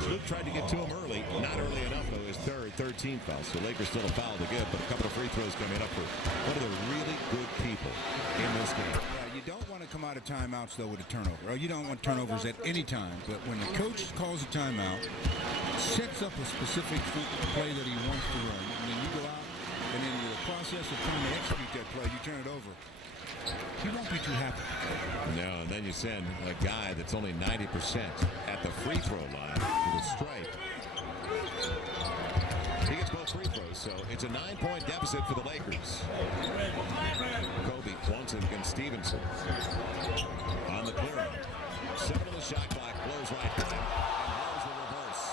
Luke tried to get to him early. Not early enough, though. His 13th foul. So Lakers still a foul to give, but a couple of free throws coming up for one of the really good people in this game. Yeah, you don't want to come out of timeouts, though, with a turnover. Or you don't want turnovers at any time. But when the coach calls a timeout, sets up a specific play that he wants to run, and then you go out, and in the process of trying to execute that play, you turn it over. He won't be too happy. No, and then you send a guy that's only 90% at the free throw line to the strike. He gets both free throws, so it's a 9-point deficit for the Lakers. Kobe wants it against Stevenson. On the clear out. 7 on the shot clock, blows right by him, and blows the reverse.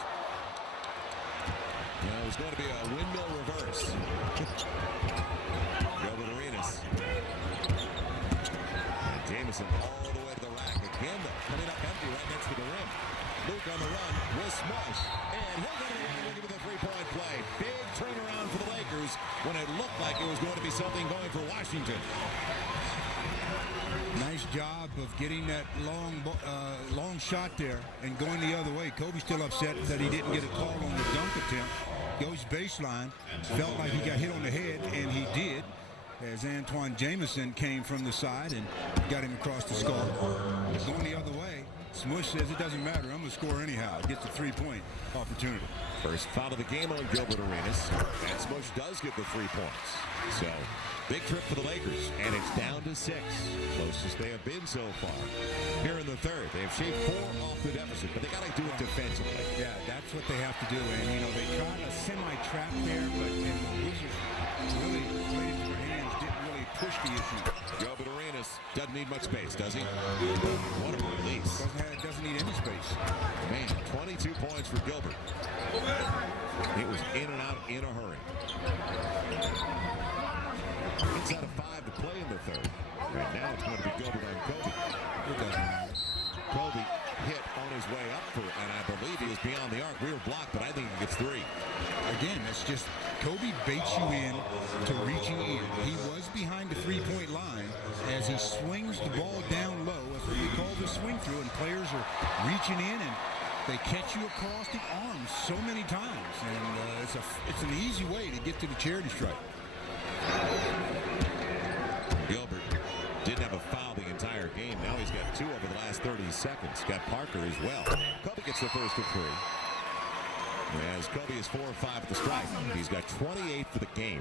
Now, it was going to be a windmill reverse. Gilbert Arenas. Jamison all the way to the rack. Again, coming up empty right next to the rim. Luke on the run with Smush. And he'll go to the line with a 3-point play. Big turnaround for the Lakers when it looked like it was going to be something going for Washington. Nice job of getting that long shot there and going the other way. Kobe's still upset that he didn't get a call on the dunk attempt. goes baseline, felt like he got hit on the head, and he did, as Antoine Jamison came from the side and got him across the skull. Going the other way, Smush says it doesn't matter, I'm going to score anyhow. Gets a three-point opportunity. First foul of the game on Gilbert Arenas, and Smush does get the 3 points. So, big trip for the Lakers, and it's down to 6. Closest they have been so far. Here in the third, they have shaved 4 off the deficit, but they got to do it defensively. Yeah, that's what they have to do. And, you know, they tried a semi-trap there, but the Wizards really played into their hands, didn't really push the issue. Gilbert Arenas doesn't need much space, does he? What a release. Doesn't need any space. Man, 22 points for Gilbert. It was in and out in a hurry. Inside of 5 to play in the third. And now it's going to be Gilbert on Kobe. It doesn't matter. Kobe hit on his way up for, and I believe he was beyond the arc. Rear block, but I think he gets 3. Again, that's just Kobe baits you in to reaching in. He was behind the three-point line as he swings the ball down low. That's what we call the swing through, and players are reaching in and they catch you across the arms so many times, and it's an easy way to get to the charity stripe. Gilbert didn't have a foul the entire game. Now he's got 2 over the last 30 seconds. Got Parker as well. Kobe gets the first of 3. As Kobe is 4 or 5 at the stripe. He's got 28 for the game.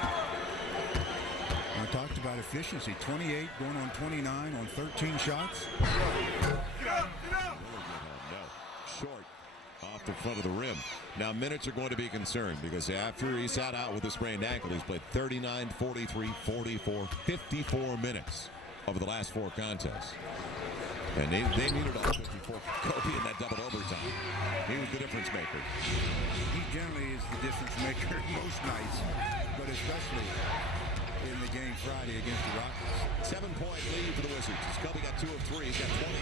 I talked about efficiency. 28 going on 29 on 13 shots. Short off the front of the rim. Now minutes are going to be concerned because after he sat out with a sprained ankle, he's played 39, 43, 44, 54 minutes over the last 4 contests. And they needed all 54 for Kobe in that double overtime. He was the difference maker. He generally is the difference maker most nights, but especially in the game Friday against the Rockets. 7-point lead for the Wizards. Kobe got 2 of 3. He's got 29.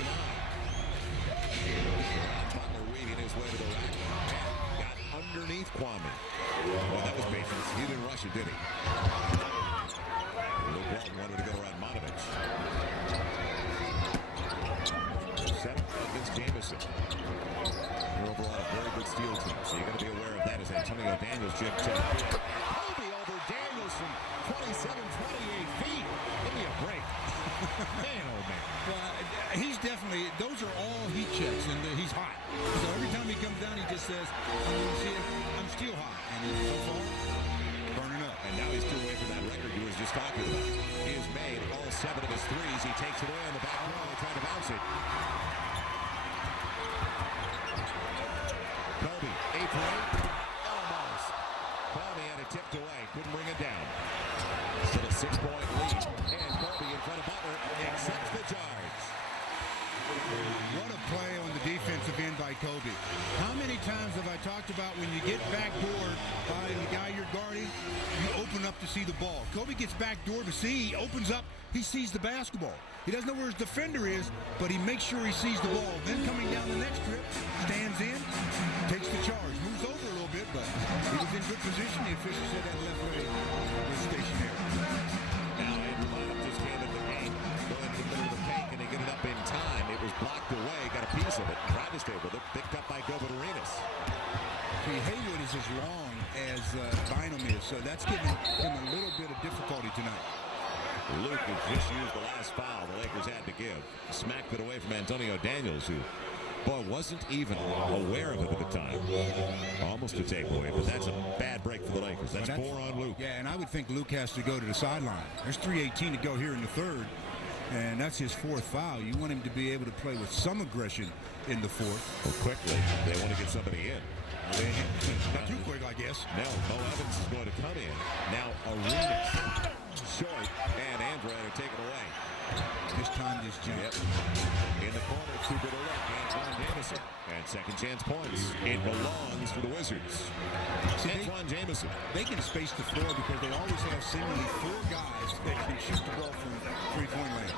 Butler weaving his way to the rack. Got underneath Kwame. Well, that was patience. He didn't rush it, did he? Luke Walton wanted to go around Monovich. Set against Jamison. They're overall a very good steal team, so you got to be aware of that as Antonio Daniels jipped. Kobe over Daniels from 27, 28 feet. Give me a break. Man, oh man. Well, he's definitely, those are all heat checks, and he's hot. So every time he comes down, he just says, I'm still hot. And so far, burning up. And now he's 2 away from that record you was just talking about. He has made all 7 of his threes. He takes it away on the back wall, trying to bounce it. Kobe, 8 for 8. Almost. Kobe had it tipped away. Couldn't bring it down. Still a 6-point lead. And Kobe in front of Butler accepts the charge. What a play on the defensive end by Kobe. How many times have I talked about when you get backdoored by the guy you're guarding, you open up to see the ball. Kobe gets backdoored to see, he opens up, he sees the basketball. He doesn't know where his defender is, but he makes sure he sees the ball. Then coming down the next trip, stands in, takes the charge, moves over a little bit, but he was in good position. The official said that left leg was stationary. Now Andrew Bynum just came in the game, going to the middle of the paint, and they get it up in time. It was blocked away, got a piece of it, tried to stay with it, picked up by Gilbert Arenas. See, Haywood is as long as Bynum is, so that's giving him a little bit of difficulty tonight. Luke had just used the last foul the Lakers had to give. Smacked it away from Antonio Daniels, who, boy, wasn't even aware of it at the time. Almost a takeaway, but that's a bad break for the Lakers. That's 4 on Luke. Yeah, and I would think Luke has to go to the sideline. There's 3:18 to go here in the third, and that's his 4th foul. You want him to be able to play with some aggression in the 4th. Well, quickly, they want to get somebody in. Not too quick, I guess. No, Mo Evans is going to come in. Now Arenas. Short, and Andre to take it away. This time, this jump. Yep. In the corner, too good a look. Antoine Jamison. And second chance points. It belongs to the Wizards. Antoine Jamison. They can space the floor because they always have seemingly 4 guys that can shoot the ball from 3-point land.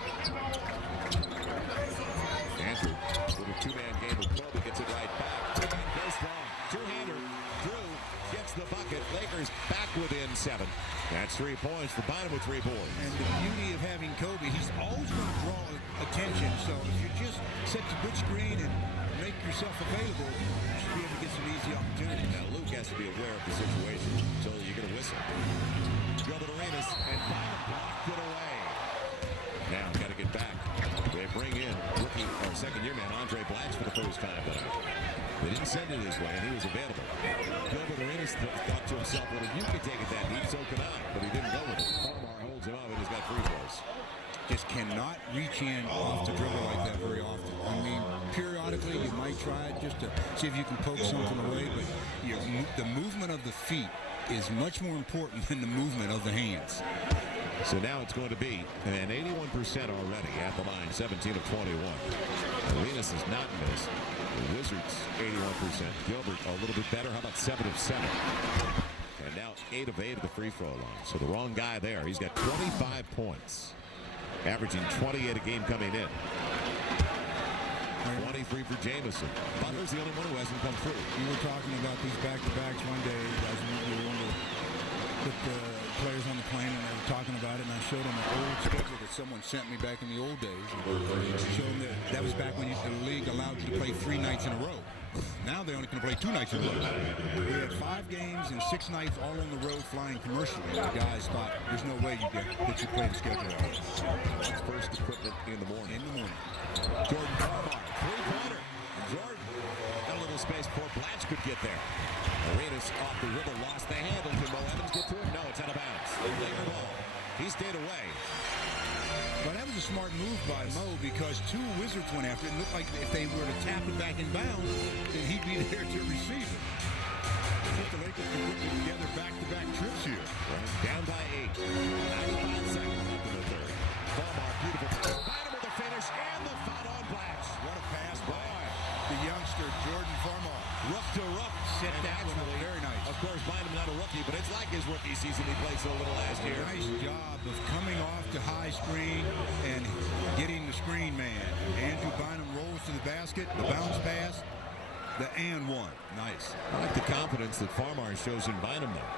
Andrew, with a 2-man game with Kobe, gets it right back. And goes long. 2-hander. Drew gets the bucket. Lakers back within 7. That's 3 points for Bynum with 3 boards. And the beauty of having Kobe, he's always going to draw attention. So if you just set the good screen and make yourself available, you should be able to get some easy opportunities. Now Luke has to to be aware of the situation. So you get a whistle. Gilbert Arenas and Bynum blocked it away. Now got to get back. They bring in rookie or second-year man Andre Blatch for the first time tonight. They didn't send it his way, and he was available. Gilbert Arenas thought to himself, well, if you can take it that deep, so can I. But he didn't go with it. Farmar holds him up, and he's got free throws. Just cannot reach in off the dribble like that very often. I mean, periodically you might try it just to see if you can poke something away, but the movement of the feet is much more important than the movement of the hands. So now it's going to be an 81% already at the line, 17 of 21. Arenas has not missed. The Wizards, 81%. Gilbert, a little bit better. How about 7 of 7? And now 8 of 8 at the free throw line. So the wrong guy there. He's got 25 points, averaging 28 a game coming in. 23 for Jamison. Butler's the only one who hasn't come through. You were talking about these back-to-backs one day as we were going to put the players on the plane, and they were talking about it, and I showed them an old schedule that someone sent me back in the old days. Showed them that was back when the league allowed you to play 3 nights in a row. Now they only can play 2 nights in a row. We had 5 games and 6 nights all on the road flying commercially. And the guys thought there's no way that you play the schedule. First equipment in the morning. Jordan Farmar, three-pointer. Jordan got a little space before Blatch could get there. Arenas off the dribble, lost the handle. Can Mo Evans get to it? No, it's out of bounds. Laker ball. He stayed away. But that was a smart move by Mo because 2 Wizards went after it. It looked like if they were to tap it back in bounds, then he'd be there to receive it. I think the Lakers can put together back-to-back trips here. Right. Down by 8. 95 seconds left in the third. Farmar, beautiful. Bynum with the finish and the foul on Blatch. What a pass by the youngster, Jordan Farmar. Rough to rough. Set that one up very nice. Of course, Bynum not a rookie, but it's like his rookie season. He played so little last year. Nice job of coming off to high screen and getting the screen man. Andrew Bynum rolls to the basket, the bounce pass, the and one. Nice. I like the confidence that Farmar shows in Bynum now.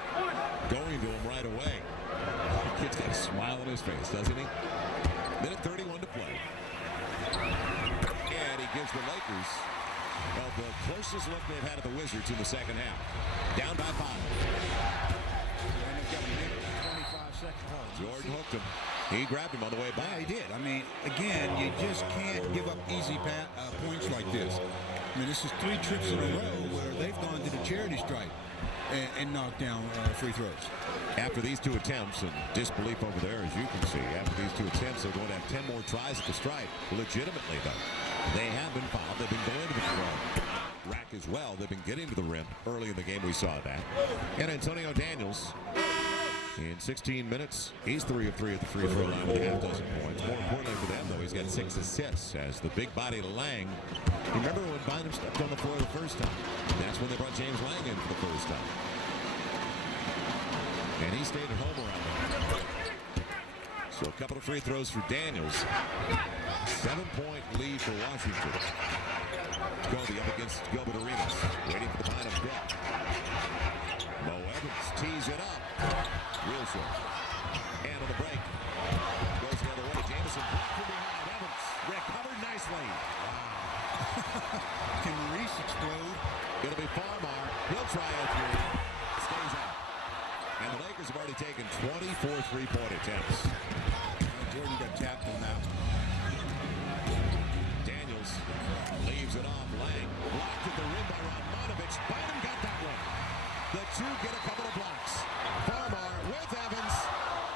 Going to him right away. The kid's got a smile on his face, doesn't he? Minute 31 to play. And he gives the Lakers the closest look they've had at the Wizards in the second half. Down by 5. And they've got a minute and 25 seconds. Jordan hooked him. He grabbed him on the way back. Yeah, he did. I mean, again, you just can't give up easy points like this. I mean, this is 3 trips in a row where they've gone to the charity stripe and knocked down free throws. After these 2 attempts, and disbelief over there, as you can see, after these 2 attempts, they're going to have 10 more tries at the stripe. Legitimately, though. They have been fouled. They've been going to the rack as well. They've been getting to the rim. Early in the game, we saw that. And Antonio Daniels, in 16 minutes, he's 3 of 3 at the free throw line with a half dozen points. More importantly for them, though, he's got 6 assists as the big body Lang. Remember when Bynum stepped on the floor the first time? That's when they brought James Lang in for the first time. And he stayed at home around there. So a couple of free throws for Daniels. 7-point lead for Washington. Kobe up against Gilbert Arenas. Waiting for the Bynum drop. Mo Evans tees it up. Real short. And on the break. Goes the other way. Jamison blocked from behind. Evans recovered nicely. Can Reese explode? It'll be Farmar. He'll try a 3. Stays out. And the Lakers have already taken 24 3-point attempts. Jordan got tapped on that. Daniels leaves it off. Lang blocked at the rim by Radmanovich. Bynum got that one. The 2 get a couple of blocks. Farmar with Evans.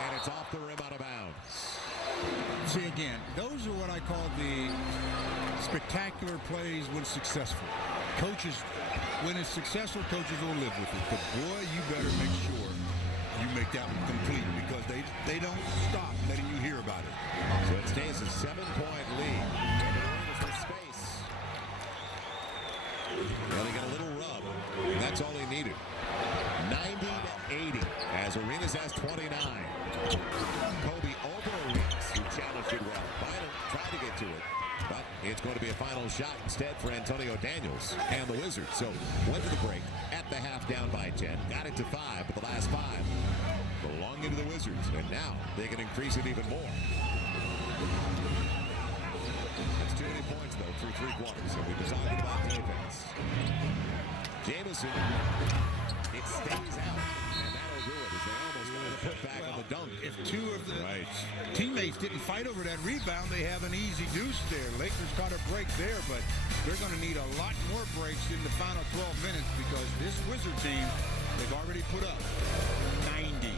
And it's off the rim out of bounds. See, again, those are what I call the spectacular plays when successful. Coaches, when it's successful, coaches will live with it. But boy, you better make sure you make that one complete because they don't stop letting you hear about it. So it stays a 7-point lead. For space. Well, he got a little rub. And that's all he needed. 90-80 as Arenas has 29. Kobe over Arenas, who challenged it well. Bynum tried to get to it, but it's going to be a final shot instead for Antonio Daniels and the Wizards. So went to the break at the half down by 10. Got it to 5, but the last 5 belonging to the Wizards. And now they can increase it even more. That's too many points, though, through 3 quarters. So we've been talking about defense. Jamison It stays out. And that'll do it as they almost got a putback on the dunk. If two of the teammates didn't fight over that rebound, they have an easy deuce there. Lakers caught a break there, but they're going to need a lot more breaks in the final 12 minutes because this Wizard team, they've already put up 90.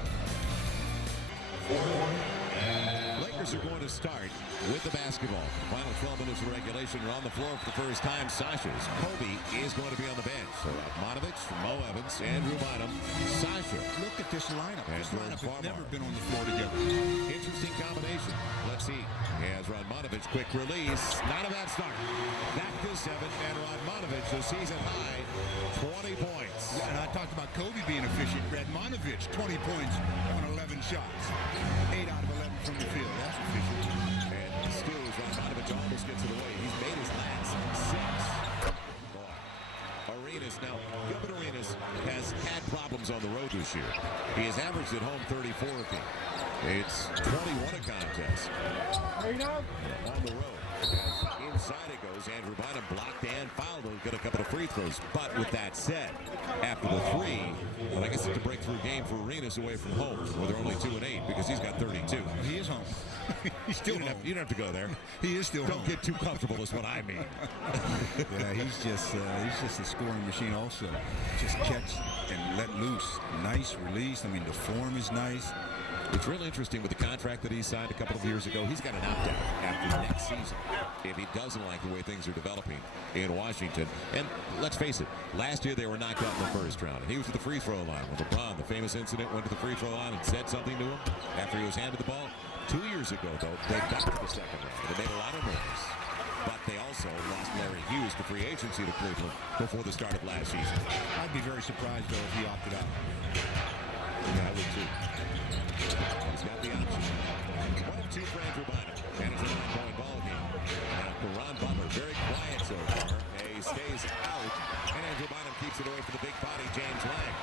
Lakers are going to start with the basketball. Final 12 minutes of regulation are on the floor for the first time. Sasha's. Kobe is going to be on the bench. So Monovich, Mo Evans, Andrew Bynum, Sasha. Look at this lineup. And This lineup has Farmar. never been on the floor together. Interesting combination. Let's see. As Radmanovich, quick release. Not a bad start. Back to 7, and Radmanovich, the season high, 20 points. And I talked about Kobe being efficient. Radmanovich, 20 points on 11 shots. 8 out of 11 from the field. That's efficient. And still, Radmanovich almost gets it away. He's made his last 6. Boy. Arenas. Now, Gilbert Arenas has had problems on the road this year. He has averaged at home 34 a game. It's 21 a contest. On the road. As inside it goes. Andrew Bynum blocked and fouled. He'll get a couple of free throws. But with that said, after the 3, well, I guess it's a breakthrough game for Arenas away from home, where they're only 2 and 8 because he's got 32. He is home. He's still home. You don't have to go there. He is still home. Don't get too comfortable is what I mean. Yeah, he's just a scoring machine also. Just catch and let loose. Nice release. I mean, the form is nice. It's really interesting with the contract that he signed a couple of years ago. He's got an opt-out after next season if he doesn't like the way things are developing in Washington. And let's face it, last year they were knocked out in the first round. And he was at the free throw line when LeBron, the famous incident, went to the free throw line and said something to him after he was handed the ball. 2 years ago, though, they got to the second round. They made a lot of noise. But they also lost Larry Hughes to free agency to Cleveland before the start of last season. I'd be very surprised, though, if he opted out. Yeah, I would too. He's got the option. 1 of 2 for Andrew Bynum. And it's a 9-point ball game. Now, Caron Butler, very quiet so far. He stays out. And Andrew Bynum keeps it away from the big body, James Lang.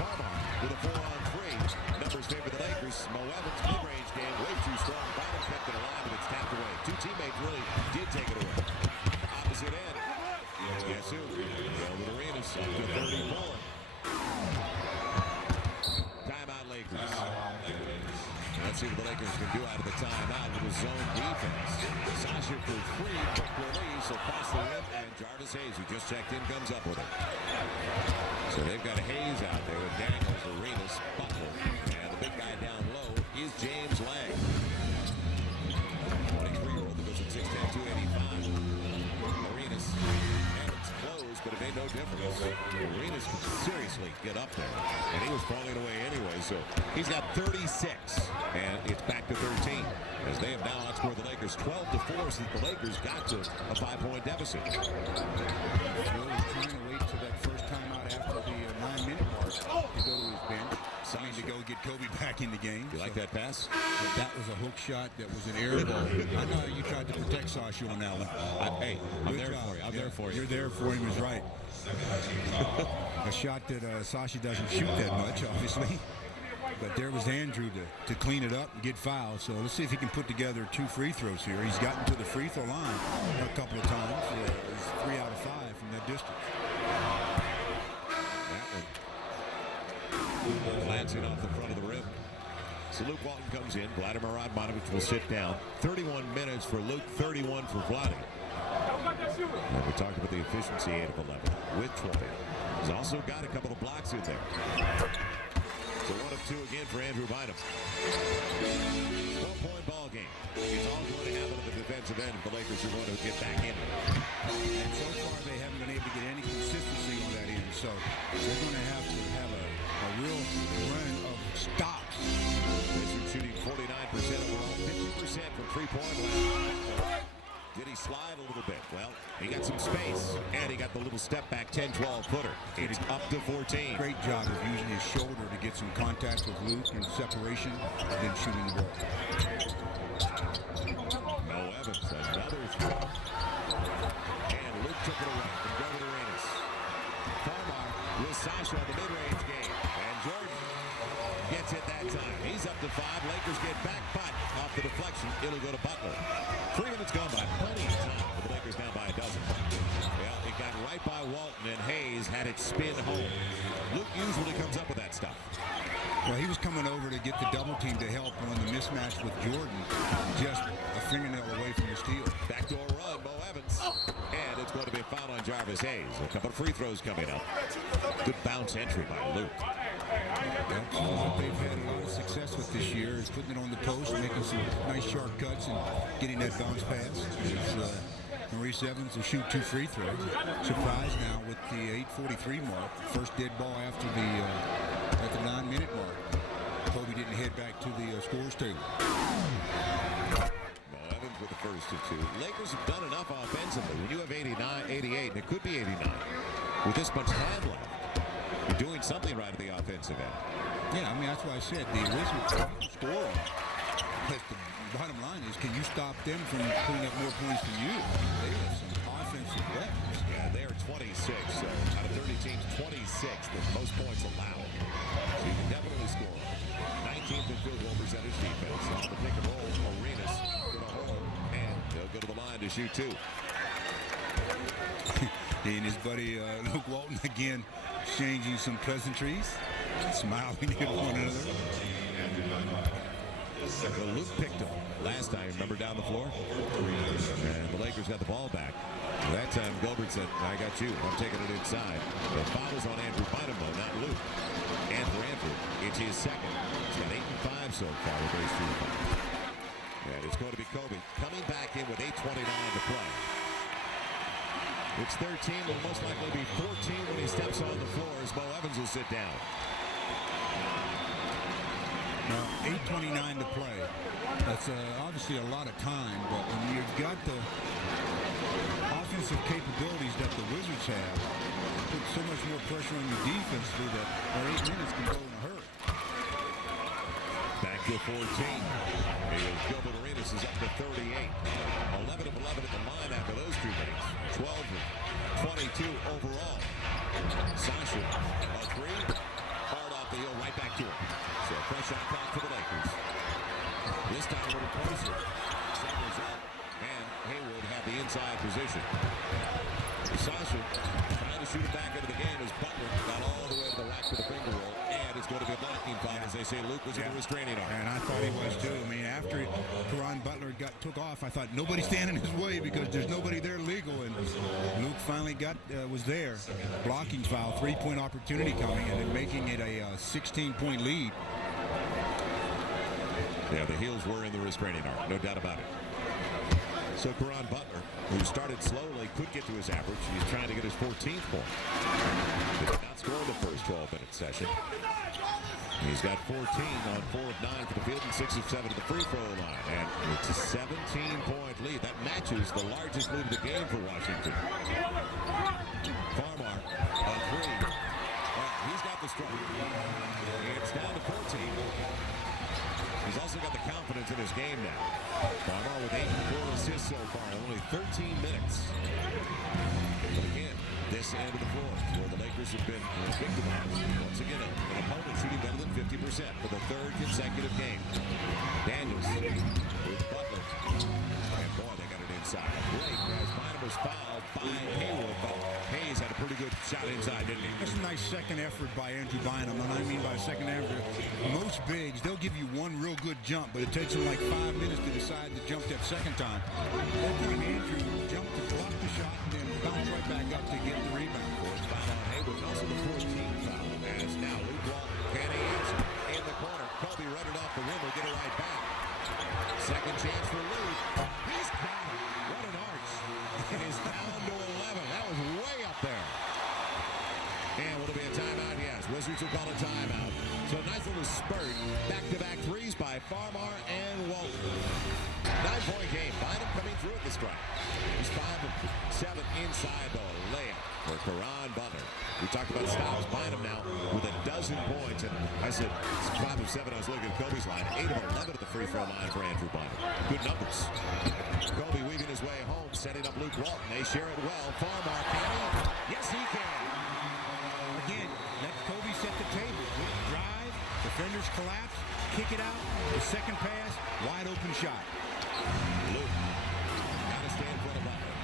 Farmar with a 4-on-3. Numbers favor the Lakers. Mo Evans, mid-range game, way too strong. Bynum kept it alive, but it's tapped away. 2 teammates really did take it away. Opposite end. Guess who? Gilbert Arenas up to 34. Timeout Lakers. Let's see what the Lakers can do out of the timeout with his zone defense. Sasha for 3, quick release across the rim, and Jarvis Hayes, who just checked in, comes up with it. So they've got Hayes out there with Daniels, Arenas, Butler, and the big guy down low is James Lang. 23-year-old that goes from 6'10", 285. Arenas, and it's close, but it made no difference. Arenas could seriously get up there, and he was falling away anyway, so he's got 36, and it's back to 13, as they have now outscored the Lakers 12-4 since the Lakers got to a 5-point deficit. Joe was trying to wait to that first timeout after the 9-minute mark to go to his bench. To go get Kobe back in the game. You like that pass? That was a hook shot. That was an air ball. I know you tried to protect Sasha on that one. Hey, I'm there job. for you. I'm there for you. You're there for him is right. A shot that Sasha doesn't shoot that much, obviously. But there was Andrew to clean it up and get fouled. So let's see if he can put together 2 free throws here. He's gotten to the free throw line a couple of times. He's 3 out of 5 from that distance. Glancing off the front of the rim. So Luke Walton comes in. Vladimir Radmanovich will sit down. 31 minutes for Luke, 31 for Vladdy. And we talked about the efficiency, 8 of 11 with 20. He's also got a couple of blocks in there. So 1 of 2 again for Andrew Bynum. 12-point ball game. It's all going to happen at the defensive end if the Lakers are going to get back in it. And so far they haven't been able to get any consistency on that end. So they're going to have a real run of stops. Wizards shooting 49% overall, 50% from 3-point line. Did he slide a little bit? Well, he got some space, and he got the little step back 10-12 footer. It's up to 14. Great job of using his shoulder to get some contact with Luke and separation, and then shooting the ball. Mo Evans, another throw. And Luke took it away from Gilbert Arenas. Farmar with Sasha on the mid-range game. And Jordan gets it that time. He's up to 5. Lakers get back, but off the deflection, it'll go to Butler. 3 minutes gone by. Plenty of time for the Lakers down by a dozen. Well, it got right by Walton, and Hayes had it spin home. Luke usually comes up with that stuff. Well, he was coming over to get the double team to help on the mismatch with Jordan, just a fingernail away from the steal. Backdoor run, Mo Evans. And it's going to be a foul on Jarvis Hayes. A couple of free throws coming up. Good bounce entry by Luke. That's what they've had a lot of success with this year, is putting it on the post, making some nice sharp cuts and getting that bounce pass. Maurice Evans to shoot 2 free throws. Surprised now with the 8:43 mark. First dead ball after the at the 9-minute mark. Kobe didn't head back to the scores table. Evans with the first of 2. Lakers have done enough offensively. When you have 89, 88, and it could be 89, with this much time left, you're doing something right at the offensive end. Yeah, I mean, that's why I said the Wizards can score. But the bottom line is, can you stop them from putting up more points than you? They have some offensive weapons. Yeah, they are 26. So out of 30 teams, 26th with most points allowed. So you can definitely score. 19th in field goal percentage defense. On the pick and roll, Arenas to the hole, and they'll go to the line to shoot 2. He and his buddy Luke Walton again exchanging some pleasantries, smiling at one another. Well, Luke picked him last time, remember, down the floor? And the Lakers got the ball back. That time, Gilbert said, I got you. I'm taking it inside. The foul was on Andrew Bynum, not Luke. And for Andrew, it's his second. He's got 8 and 5 so far with those 2 fouls. And it's going to be Kobe coming back in with 8:29 to play. It's 13, will most likely be 14 when he steps on the floor as Mo Evans will sit down. Now, 8:29 to play. That's obviously a lot of time, but when you've got the offensive capabilities that the Wizards have, put so much more pressure on your defense so that our 8 minutes can go in a hurry. Back to 14. Gilbert Arenas is up to 38. 11 of 11 at the line after those 2 minutes. 12 of 22 overall. Sasha, a 3. Hard off the heel, right back to him. So a fresh shot clock for the Lakers. This time a little closer. Summers up, and Hayward have the inside position. Sasha trying to shoot it back into the game as Butler got all the way to the rack for the finger roll, and it's going to be a blocking foul as they say Luke was in the restraining order. And I thought he was too. I mean, after Caron Butler took off, I thought nobody's standing in his way because there's nobody there legal, and Luke finally was there. Blocking foul, 3-point opportunity coming, and then making it a 16-point lead. Yeah, the heels were in the restraining arc, no doubt about it. So Caron Butler, who started slowly, could get to his average. He's trying to get his 14th point. He did not score in the first 12-minute session. He's got 14 on 4 of 9 for the field and 6 of 7 to the free throw line. And it's a 17-point lead. That matches the largest lead of the game for Washington. Farmar on 3. He's got the stroke. It's down to 14. He's also got the confidence in his game now. Farmar with 8 and 4 assists so far, only 13 minutes. But again, this end of the floor where the Lakers have been victimized. Once again, an opponent shooting better than 50% for the 3rd consecutive game. Daniels with Butler. And boy, they got it inside. Blake, as Bynum was fouled by Hayward, but Hayes had a pretty good shot inside, didn't he? That's a nice second effort by Andrew Bynum. And I mean by second effort, most bigs, they'll give you one real good jump, but it takes them like 5 minutes to decide to jump that second time. That time Andrew jumped to block the shot and then bounce right back up to get the rebound. Fourth foul on Hayward, also the 14th foul. As now Luke Walton can answer in the corner. Kobe read it off the rim, will get it right back. Second chance for Luke. He's got it. What an arch. It is down to 11. That was way up there. And will it be a timeout? Yes. Wizards will call a timeout. So a nice little spurt. Back-to-back threes by Farmar and Walton. 9-point game. Bynum coming through at the strike. He's 5 of 7 inside the layup for Caron Butler. We talked about stops. Bynum now with a dozen points. And I said 5 of 7. I was looking at Kobe's line. 8 of 11 at the free throw line for Andrew Bynum. Good numbers. Kobe weaving his way home, setting up Luke Walton. They share it well. Farmar, can he? Yes, he can. Again, let Kobe set the table. Good drive, defenders collapse, kick it out, the second pass, wide open shot. Luke got to stay in front of Butler.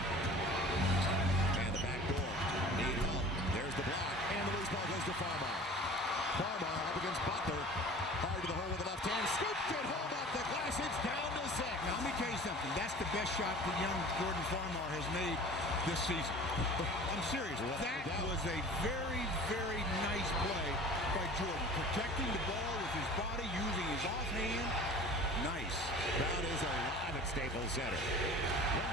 And the back door. Need help. There's the block. And the loose ball goes to Farmar. shot that young Jordan Farmar has made this season. I'm serious. That was a very, very nice play by Jordan. Protecting the ball with his body, using his offhand. Nice. Crowd is alive at Staples Center.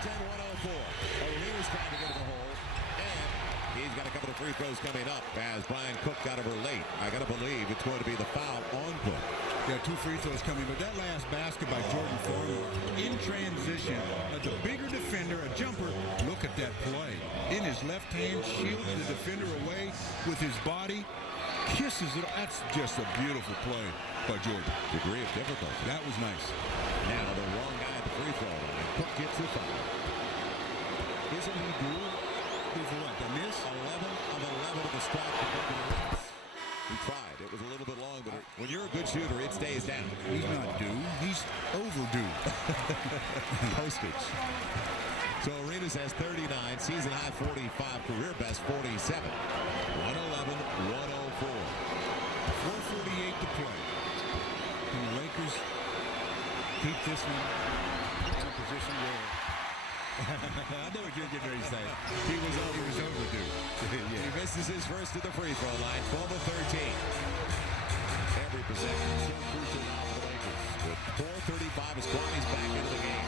110-104. Arenas trying to get to the hole. And he's got a couple of free throws coming up as Brian Cook got over late. I got to believe it's going to be the foul on Cook. Yeah, 2 free throws coming, but that last basket by Jordan Farmar in transition, the bigger defender, a jumper, look at that play. In his left hand, shields the defender away with his body, kisses it. That's just a beautiful play by Jordan. Degree of difficulty. That was nice. Now the wrong guy at the free throw line. Cook gets the foul. Isn't he due? For what, the miss? 11 of 11 of the strike to Kobe Bryant. He tried. It was a little bit long, but when you're a good shooter, it stays down. He's not due. He's overdue. Postage. So Arenas has 39, season high 45, career best 47. 111-104. 4:48 to play. And the Lakers keep this one in a position where I know what you're getting ready to say. He was overdue. Yeah. He misses his first to the free throw line, 12 of 13. Every possession so crucial now for the Lakers. With 4:35 as Kwami's back into the game.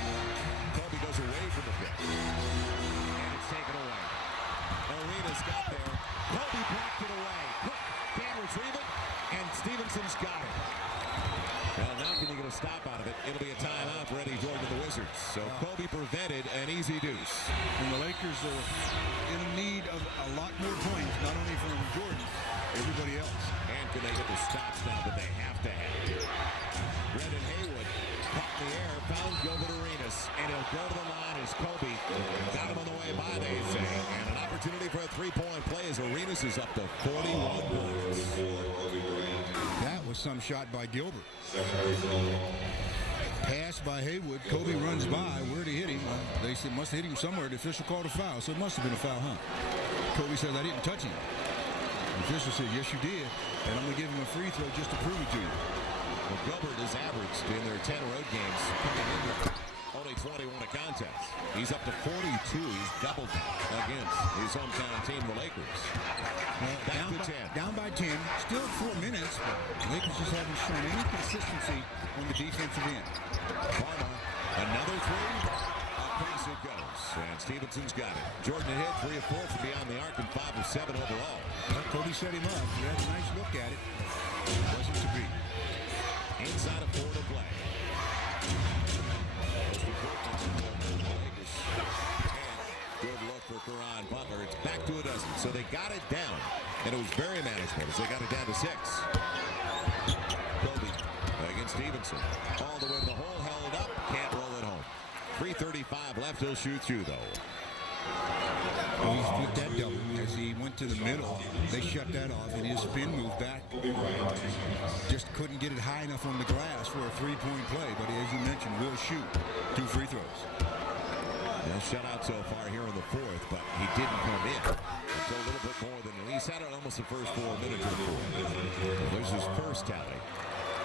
Kobe goes away from the pick. And it's taken away. Arenas got there. Kobe blocked it away. Cook can't retrieve it. And Stevenson's got it. Well, now can you get a stop out of it? It'll be a timeout for Eddie Jordan and the Wizards. So Kobe prevented an easy deuce. And the Lakers are in need of a lot more points, not only from Jordan, everybody else. And can they get the stops now that they have to have? Brendan Haywood caught in the air, found Gilbert Arenas, and he'll go to the line as Kobe got him on the way by, they say. And an opportunity for a three-point play as Arenas is up to 41 points. That was some shot by Gilbert. Pass by Haywood. Kobe runs by. Where'd he hit him? Well, they said must have hit him somewhere. The official called a foul, so it must have been a foul, huh? Kobe says, I didn't touch him. The official said, yes, you did. And I'm going to give him a free throw just to prove it to you. Well, Gilbert has averaged in their 10 road games coming into only 21 a contest. He's up to 42. He's doubled against his hometown team, the Lakers. Down by 10. Still 4 minutes, but the Lakers just haven't shown any consistency on the defensive end. Farmar, another three. Across it goes. And Stevenson's got it. Jordan hit 3 of 4 from beyond the arc and 5 of 7 overall. Well, Kobe set him up. He had a nice look at it. Wasn't to be. Inside of 4 to play. Good look for Caron Butler. It's back to a dozen. So they got it down. And it was very manageable as they got it down to 6. Kobe against Stevenson. All the way to the hole. Held up. Can't roll it home. 3:35 left. He'll shoot through, though. Oh, he split that double as he went to the middle. They shut that off, and his spin move back. Just couldn't get it high enough on the glass for a three-point play. But as you mentioned, will shoot 2 free throws. No shutout so far here in the 4th, but he didn't come in until a little bit more than he's had it almost the first 4 minutes or 4. There's his first tally.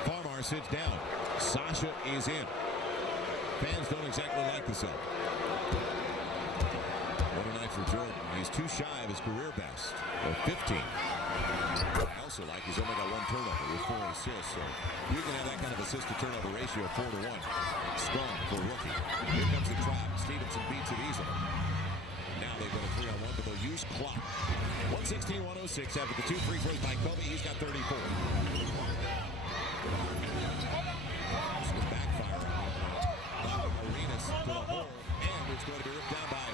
Farmar sits down. Sasha is in. Fans don't exactly like the sub. What a night for Jordan. He's too shy of his career best of 15. I also like he's only got 1 turnover with 4 assists, so you can have that kind of assist-to-turnover ratio of 4-to-1. Strong for a rookie. Here comes the trap. Stevenson beats it easily. Now they go to 3-on-1, but they'll use clock. 116-106 after the 2 free throws by Kobe. He's got 34. Some backfire on Arenas to the hole, and it's going to be ripped down by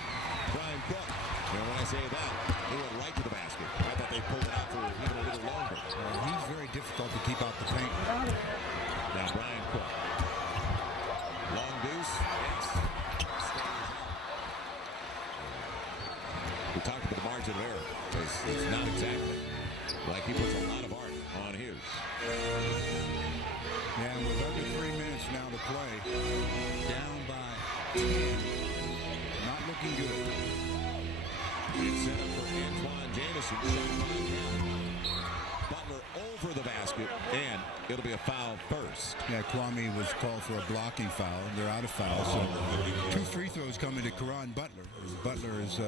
Brian Cook. And when I say that, he went right to the basket. I thought they pulled it out for even a little longer. He's very difficult to keep out the paint. Now Brian Cook. Long deuce. Yes. We talked about the margin of error. It's not exactly. Like he puts a lot of art on his. Yeah, and with under 3 minutes now to play, down by 10, not looking good. It's set up for Antoine Jamison. Butler over the basket, and it'll be a foul first. Yeah, Kwame was called for a blocking foul. They're out of foul, so 2 free throws coming to Karan Butler. Butler is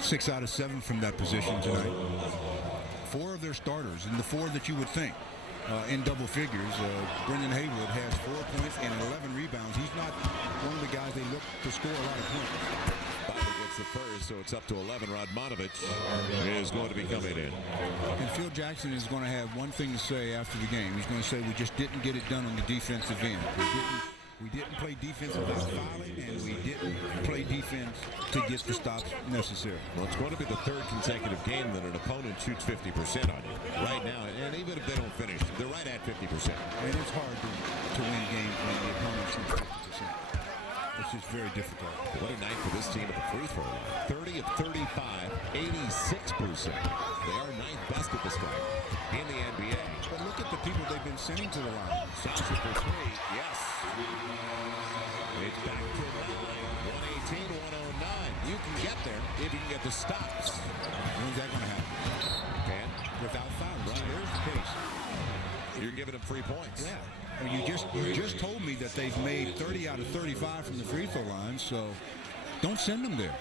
6 out of 7 from that position tonight. 4 of their starters, and the 4 that you would think in double figures. Brendan Haywood has 4 points and 11 rebounds. He's not one of the guys they look to score a lot of points. Butler gets the first, so it's up to 11. Radmanovic is going to be coming in. And Phil Jackson is going to have one thing to say after the game. He's going to say we just didn't get it done on the defensive end. We didn't play defense without fouling, and we didn't play defense to get the stops necessary. Well, it's going to be the 3rd consecutive game that an opponent shoots 50% on you. Right now, and even if they don't finish, they're right at 50%. And it's hard to win games when the opponent shoots 50%. It's just very difficult. What a night for this team at the free throw line. 30 of 35, 86%. They are 9th best at the stripe in the NBA. But look at the people they've been sending to the line. Sasha for 3, yes. It's back to 9, 118, 109. You can get there if you can get the stops. When's that going to happen? And without fouls. Right. There's the case. You're giving them 3 points. Yeah. Well, you just told me that they've made 30 out of 35 from the free throw line, so don't send them there.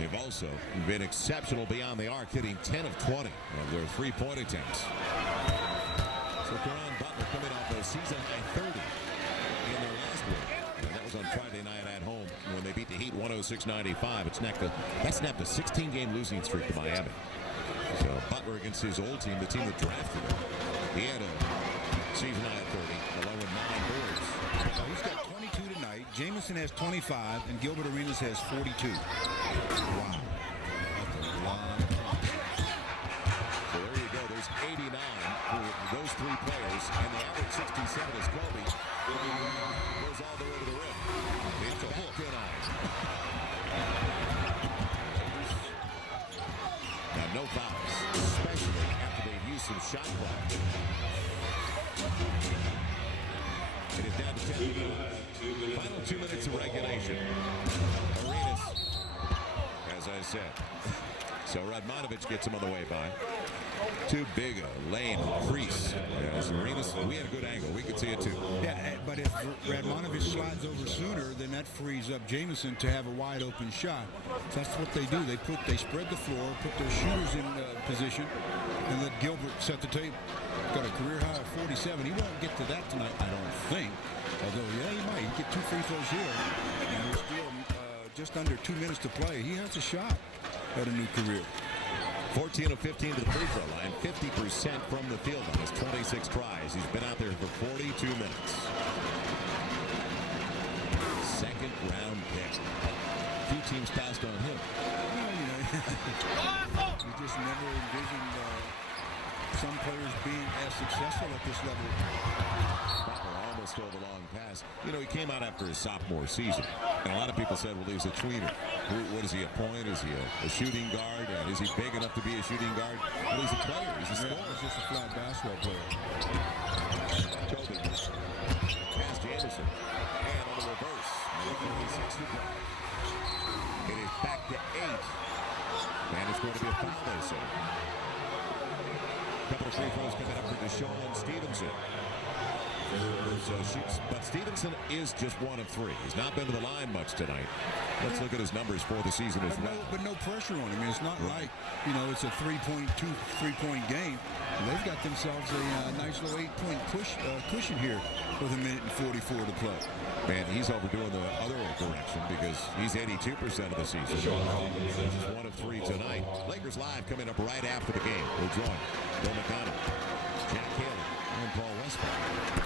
They've also been exceptional beyond the arc, hitting 10 of 20 of their 3-point attempts. So Karan Butler coming off a season high 30 in their last win. And that was on Friday night at home when they beat the Heat 106-95. That snapped a 16-game losing streak to Miami. So Butler against his old team, the team that drafted him. He had a season high at 30, along with 9 boards. He's got 22 tonight. Jamison has 25, and Gilbert Arenas has 42. Wow. That's a lot. So there you go. There's 89 for those 3 players, and the average 67 is Kobe. Goes all the way to the rim. It's a hook in on. Now, no fouls, especially after they've used some shot clock. It is down to 10. Final 2 minutes of regulation. Arenas, as I said. So Radmanovic gets him on the way by. Too big a lane crease. As Arenas, we had a good angle. We could see it too. Yeah, but if Radmanovic slides over sooner, then that frees up Jamison to have a wide open shot. So that's what they do. They spread the floor, put their shooters in position, and let Gilbert set the table. Got a career high of 47. He won't get to that tonight, I don't think. Although, yeah, he might. He get 2 free throws here, and there's still just under 2 minutes to play. He has a shot at a new career. 14 of 15 to the free throw line, 50% from the field on his 26 tries. He's been out there for 42 minutes. Second round pick. Few teams passed on him. Well, you just never envisioned some players being as successful at this level. Butler almost stole the long pass. You know, he came out after his sophomore season, and a lot of people said, well, he's a tweener. What is he, a point? Is he a shooting guard? Is he big enough to be a shooting guard? Well, he's a player. He's a scorer. He's just a flat basketball player. Kobe. Pass Jamison. And on the reverse. 36 to play. It is back to 8. And it's going to be a foul, they say. Couple of free throws coming up for Deshaun Stevenson. But Stevenson is just 1 of 3. He's not been to the line much tonight. Let's look at his numbers for the season as well. But no pressure on him. It's not like, it's a 3-point game. They've got themselves a nice little 8-point cushion here with 1:44 to play. And he's overdoing the other direction because he's 82% of the season. Just 1 of 3 tonight. Lakers Live coming up right after the game. We'll join Bill McConnell, Jack Hill, and Paul Westphal.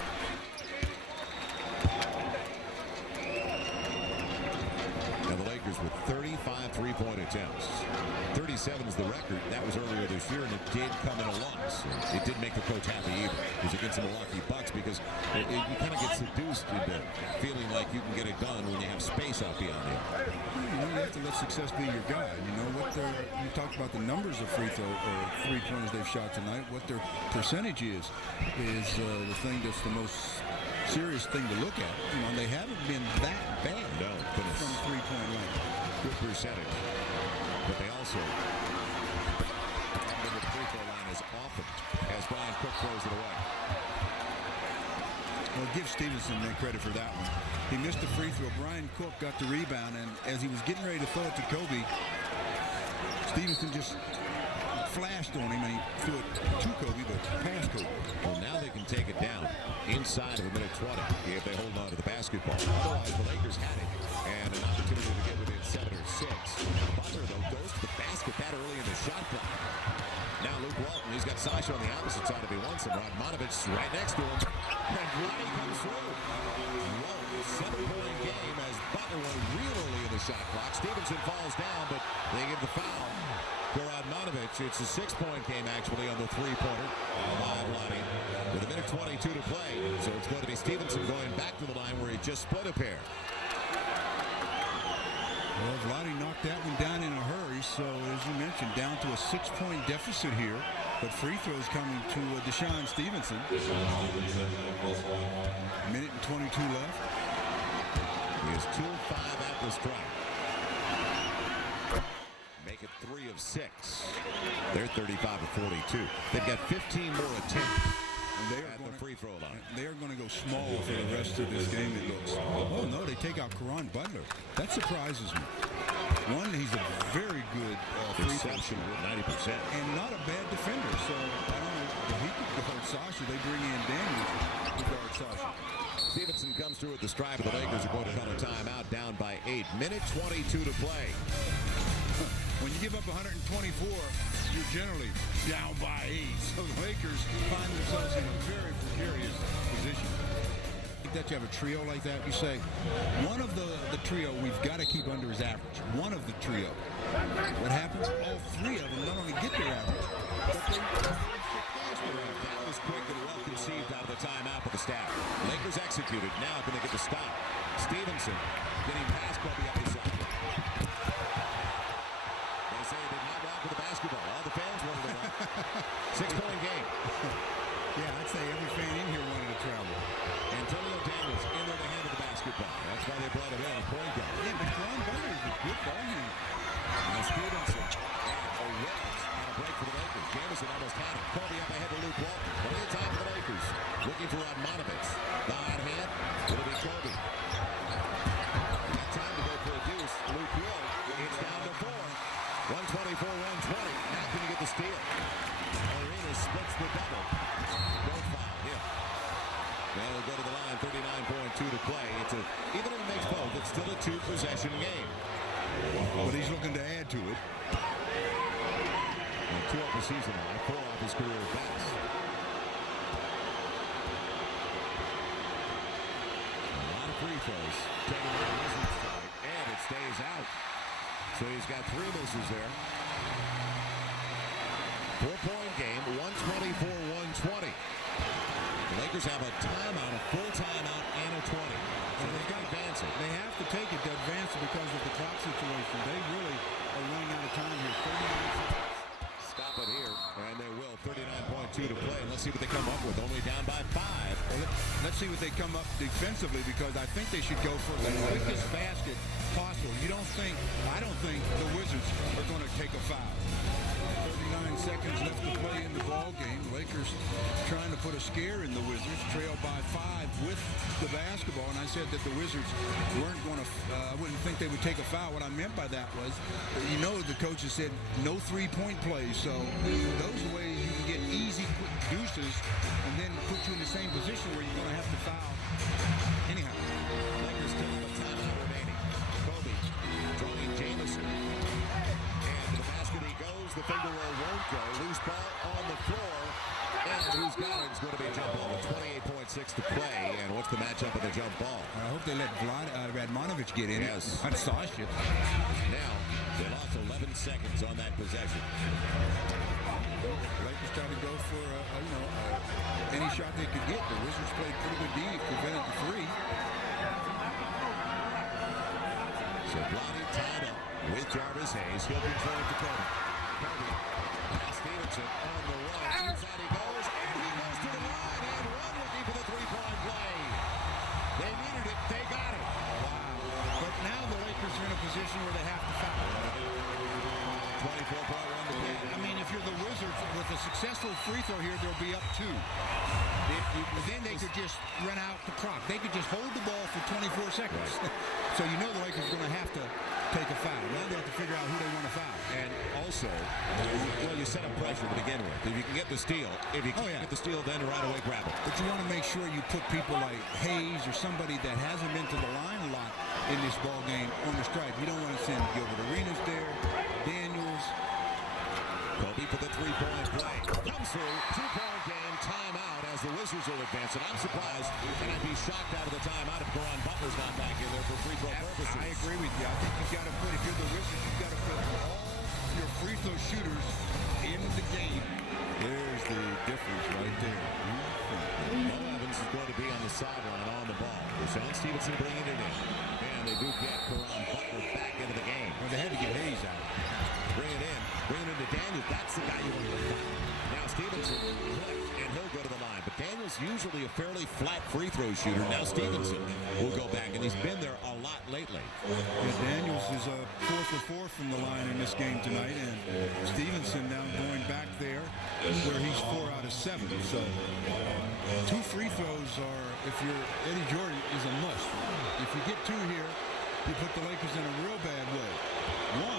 Now the Lakers with 35 3-point attempts. 37 is the record. That was earlier this year, and it did come in a loss. It did make the coach happy either. It was against the Milwaukee Bucks because you kind of get seduced into feeling like you can get it done when you have space out beyond you. You have to let success be your guide. You talked about the numbers of free throw or 3-pointers they've shot tonight. What their percentage is the thing that's the most serious thing to look at. They haven't been that bad from 3-point line. Good percentage. But they also, the free throw line is often as Brian Cook throws it away. Well, give Stevenson credit for that one. He missed the free throw. Brian Cook got the rebound, and as he was getting ready to throw it to Kobe, Stevenson just flashed on him, and he threw it to Kobe, but past Kobe. Well, now they can take it down inside of a minute 20 if they hold on to the basketball. Otherwise, the Lakers had it, and an opportunity to get within 7 or 6. Butler, though, goes to the basket that early in the shot clock. Now Luke Walton, he's got Sasha on the opposite side if he wants him. Radmanovich right next to him. And Rodney comes through. Whoa, 7-point game as Butler went real early in the shot clock. Stevenson falls down, but they give the foul to Radmanovich. It's a 6-point game, actually, on the three-pointer by Vlade. With a minute 22 to play. So it's going to be Stevenson going back to the line where he just split a pair. Well, Vlade knocked that one down in a hurry, so as you mentioned, down to a 6-point deficit here. But free throws coming to Deshaun Stevenson. Minute and 22 left. He is 2 of 5 at the strike. Make it 3 of 6. They're 35 of 42. They've got 15 more attempts. And they are at the free throw line. They are going to go small for the rest of this game, it looks. Oh, no, they take out Caron Butler. That surprises me. One, he's a very good free throw shooter. 90%. And not a bad defender. So, I don't know if he could guard Sasha. They bring in Daniels to guard Sasha. Stevenson comes through at the stripe, and the Lakers are going to call a timeout, down by 8. Minute 22 to play. When you give up 124, you're generally down by 8. So the Lakers find themselves in a very precarious position. That you have a trio like that, you say, one of the trio we've got to keep under his average. One of the trio. What happens? All 3 of them not only get their average, but they surpass their average. That was quick and well conceived out of the timeout for the staff. Lakers executed. Now can they get the stop? Stevenson getting past Kobe up the side. They say he did not walk with the basketball. All the fans wanted to walk. 6-point game. Yeah, I'd say every fan in here wanted to travel. Antonio Daniels in there to handle the basketball. That's why they brought him in, a point guard. Yeah, but Caron Butler is a good ball hand. Now Stevenson and a Wells on a break for the Lakers. Jamison almost had it. Kobe up ahead to Luke Walton. Plenty of time for the Lakers. Looking for Radmanovich. The hot hand. It'll be Kobe. Got time to go for a deuce. Luke will. It's down to 4. 124-120. Now can you get the steal? Arenas splits the double. Don't foul him. Now they'll go to the line. 39.2 to play. Even if it makes both, it's still a 2-possession game. But he's looking to add to it. 2 off the season high, 4 off his career best. A lot of free throws taken by the Wizards tonight, and it stays out. So he's got 3 misses there. 4-point game, 124-120. The Lakers have a timeout, a full timeout, and a 20. So they've got to advance it. They have to take it to advance it because of the clock situation. They really are running out of time here. 39 seconds. Stop it here, and they will. 39.2 to play. Let's see what they come up with. Only down by 5. Well, let's see what they come up defensively, because I think they should go for the quickest basket possible. I don't think the Wizards are going to take a foul. 39 seconds left to play in the ball game. Lakers trying to put a scare in the Wizards, trail by 5 with the basketball. And I said that the Wizards weren't going to, I wouldn't think they would take a foul. What I meant by that was, the coaches said no 3-point plays. So those ways you can get easy quick deuces and then put you in the same position where you're going to have to foul. Anyhow. Lakers still have a timeout remaining. Kobe drawing Jamison. And to the basket he goes. The finger roll won't go. Loose ball on the floor. And who's got it? It's going to be a jump ball with 28.6 to play. And what's the matchup of the jump ball? I hope they let Radmanovich get in. Yes. Not Sasha. Now, they lost 11 seconds on that possession. Lakers trying to go for any shot they could get. The Wizards played pretty good D, prevented the 3. So Vlade tied up with Jarvis Hayes. He'll control it to Kobe. Kobe. Stevenson on the run. Inside he goes. And he goes to the line. And one looking for the 3-point play. They needed it. They got it. Wow. But now the Lakers are in a position where they have to foul. 24.1 to play. I mean, if you're the Wizards with a successful free throw here, they'll be up 2. Then they could just run out the clock. They could just hold the ball for 24 seconds. Right. So you know the Lakers are going to have to take a foul. Now they have to figure out who they want to foul. And also, well, you set up pressure to begin with. If you can get the steal, if you can't get the steal, then right away grab it. But you want to make sure you put people like Hayes or somebody that hasn't been to the line a lot in this ball game on the strike. You don't want to send Gilbert Arenas there, Daniels. Kobe for the three-point play. Comes through, two-point game, timeout as the Wizards will advance. And I'm surprised, and I'd be shocked out of the timeout if Caron Butler's not back in there for free throw purposes. I agree with you. I think you've got to put, if you're the Wizards, you've got to put all your free throw shooters in the game. There's the difference right there. Mo Evans is going to be on the sideline on the ball. Sean Stevenson bringing it in. And they do get Caron Butler back into the game. Well, they had to get Hayes out. Bring it into Daniels. That's the guy you want to find. Now Stevenson clipped, and he'll go to the line. But Daniels usually a fairly flat free throw shooter. Now Stevenson will go back, and he's been there a lot lately. Yeah, Daniels is 4 for 4 from the line in this game tonight, and Stevenson now going back there where he's 4 out of 7. So 2 free throws are, if you're Eddie Jordan, is a must. If you get 2 here, you put the Lakers in a real bad way. 1,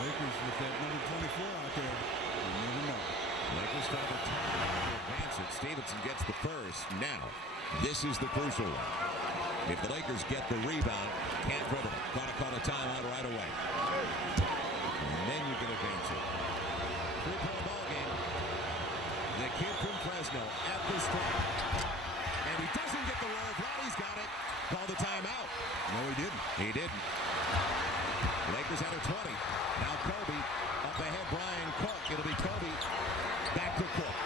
Lakers with that number 24 out there, you never know. Lakers trying to advance it. Stevenson gets the first. Now, this is the crucial one. If the Lakers get the rebound, can't dribble. Got to call a timeout right away. And then you can advance it. 3-point ball game. The kid from Fresno at the strike. And he doesn't get the roll. Roddy's got it. Call the timeout. No, he didn't. He didn't. Lakers under 20. Now Kobe up ahead. Brian Cook. It'll be Kobe. Back to Cook.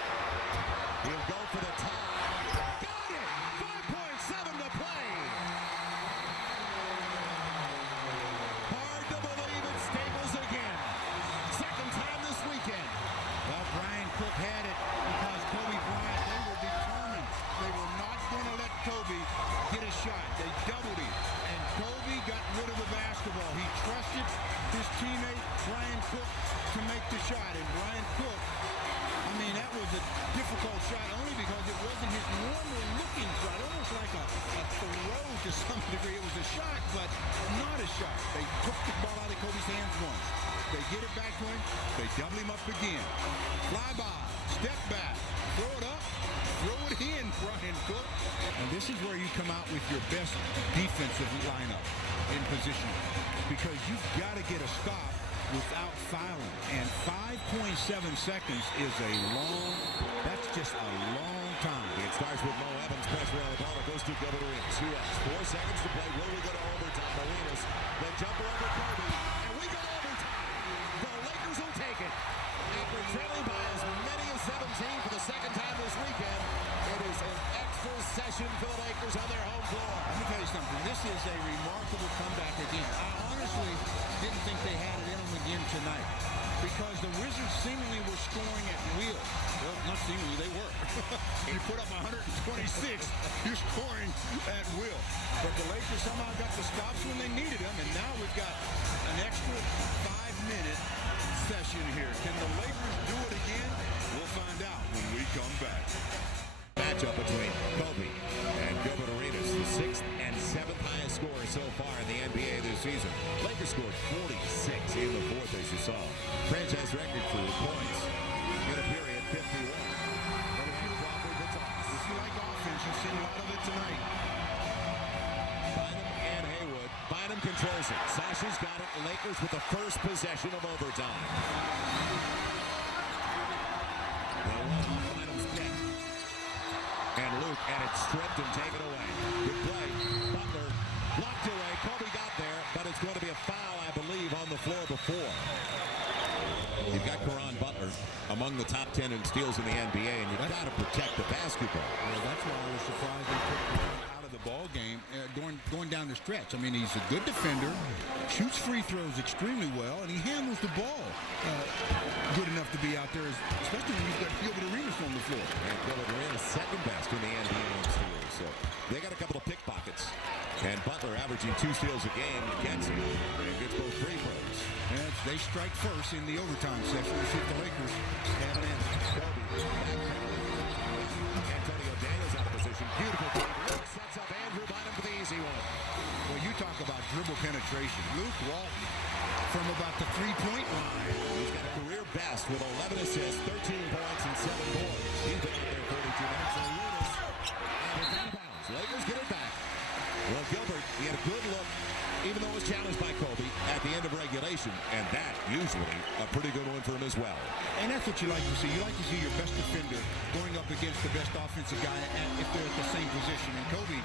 He'll go for the tie. Got it! 5.7 to play. Hard to believe it's Staples again. Second time this weekend. Well, Brian Cook had it because Kobe Bryant, they were determined. They were not going to let Kobe get a shot. They doubled him. And Kobe got rid of the basketball. He trusted his teammate, Brian Cook, to make the shot. And Brian Cook, I mean, that was a difficult shot only because it wasn't his normal looking shot. Almost like a throw to some degree. It was a shot, but not a shot. They took the ball out of Kobe's hands once. They get it back to him. They double him up again. Fly by, step back, throw it up, throw it in, Brian Cook. And this is where you come out with your best defensive lineup in position, because you've got to get a stop without fouling. And 5.7 seconds is that's just a long time. It starts with Mo Evans, pressure on the ball. It goes to Gilbert Arenas. 2 else. 4 seconds to play. Will we go to overtime? Arenas, then jumper over Kobe. And we go to overtime. The Lakers will take it. After trailing by as many as 17 for the second time this weekend, it is an extra session for the Lakers on their home floor. Let me tell you something. This is a remarkable comeback again. I honestly didn't think they had it in them again tonight, because the Wizards seemingly were scoring at will. Well, not seemingly, they were. You put up 126, you're scoring at will. But the Lakers somehow got the stops when they needed them, and now we've got an extra 5-minute session here. Can the Lakers do it again? We'll find out when we come back. Matchup between Kobe and Gilbert Arenas, the 6th and 7th highest scorer so far in the NBA this season. Lakers scored 46 in the 4th, as you saw. Franchise record for points in a period, 51. But if you like offense, you've seen a lot of it tonight. Bynum and Haywood. Bynum controls it. Sasha's got it. Lakers with the first possession of overtime. And Luke, and it's stripped and taken away. Good play. Butler blocked away. Kobe got there, but it's going to be a foul, I believe, on the floor before. You've got Caron Butler among the top 10 in steals in the NBA, and you've got to protect the basketball. Well, that's why I was surprised they took him out of the ball game going down the stretch. I mean, he's a good defender, shoots free throws extremely well, and he handles the ball good enough to be out there, especially when you've got Gilbert Arenas on the floor. And Gilbert Arenas second best in the NBA in steals. So they got a couple of pickpockets. And Butler averaging 2 steals a game, gets it, and gets both free throws. That's They strike first in the overtime session. Let's see if the Lakers have an answer. Kobe back. Antonio Daniels out of position. Beautiful look. Sets up Andrew Bynum for the easy one. Well, you talk about dribble penetration. Luke Walton from about the three-point line. He's got a career best with 11 assists, 13 points, and 7 boards. He's been out there 42 minutes. And Arenas out of bounds. Lakers get it back. Well, Gilbert, he had a good look, even though it was challenged by Kobe at the end of regulation, and that usually a pretty good one for him as well. And that's what you like to see. You like to see your best defender going up against the best offensive guy if they're at the same position. And Kobe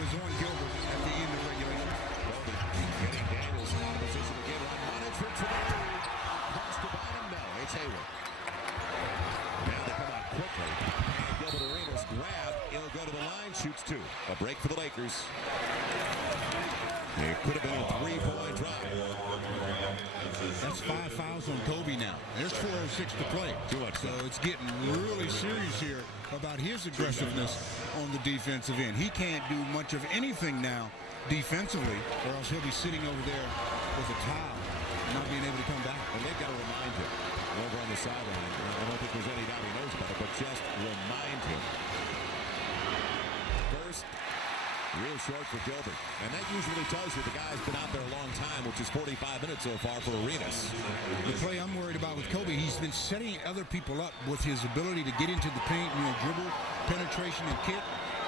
was on Gilbert at the end of regulation. Kobe getting Daniels out of position again. Montage for the lead. Cross the bottom. No, it's Hayward. Now they come out quickly. And Gilbert Arenas grab. He'll go to the line. Shoots two. A break for the Lakers. It could have been a three-point drop. That's 5 fouls on Kobe now. There's 4:06 to play. So it's getting really serious here about his aggressiveness on the defensive end. He can't do much of anything now defensively, or else he'll be sitting over there with a towel and not being able to come back. And they've got to remind him over on the sideline. I don't think there's any doubt he knows about it, but just remind him. First, real short for Gilbert. And that usually tells you the guy's been out there a long time, which is 45 minutes so far for Arenas. The play I'm worried about with Kobe, he's been setting other people up with his ability to get into the paint, dribble, penetration, and kick.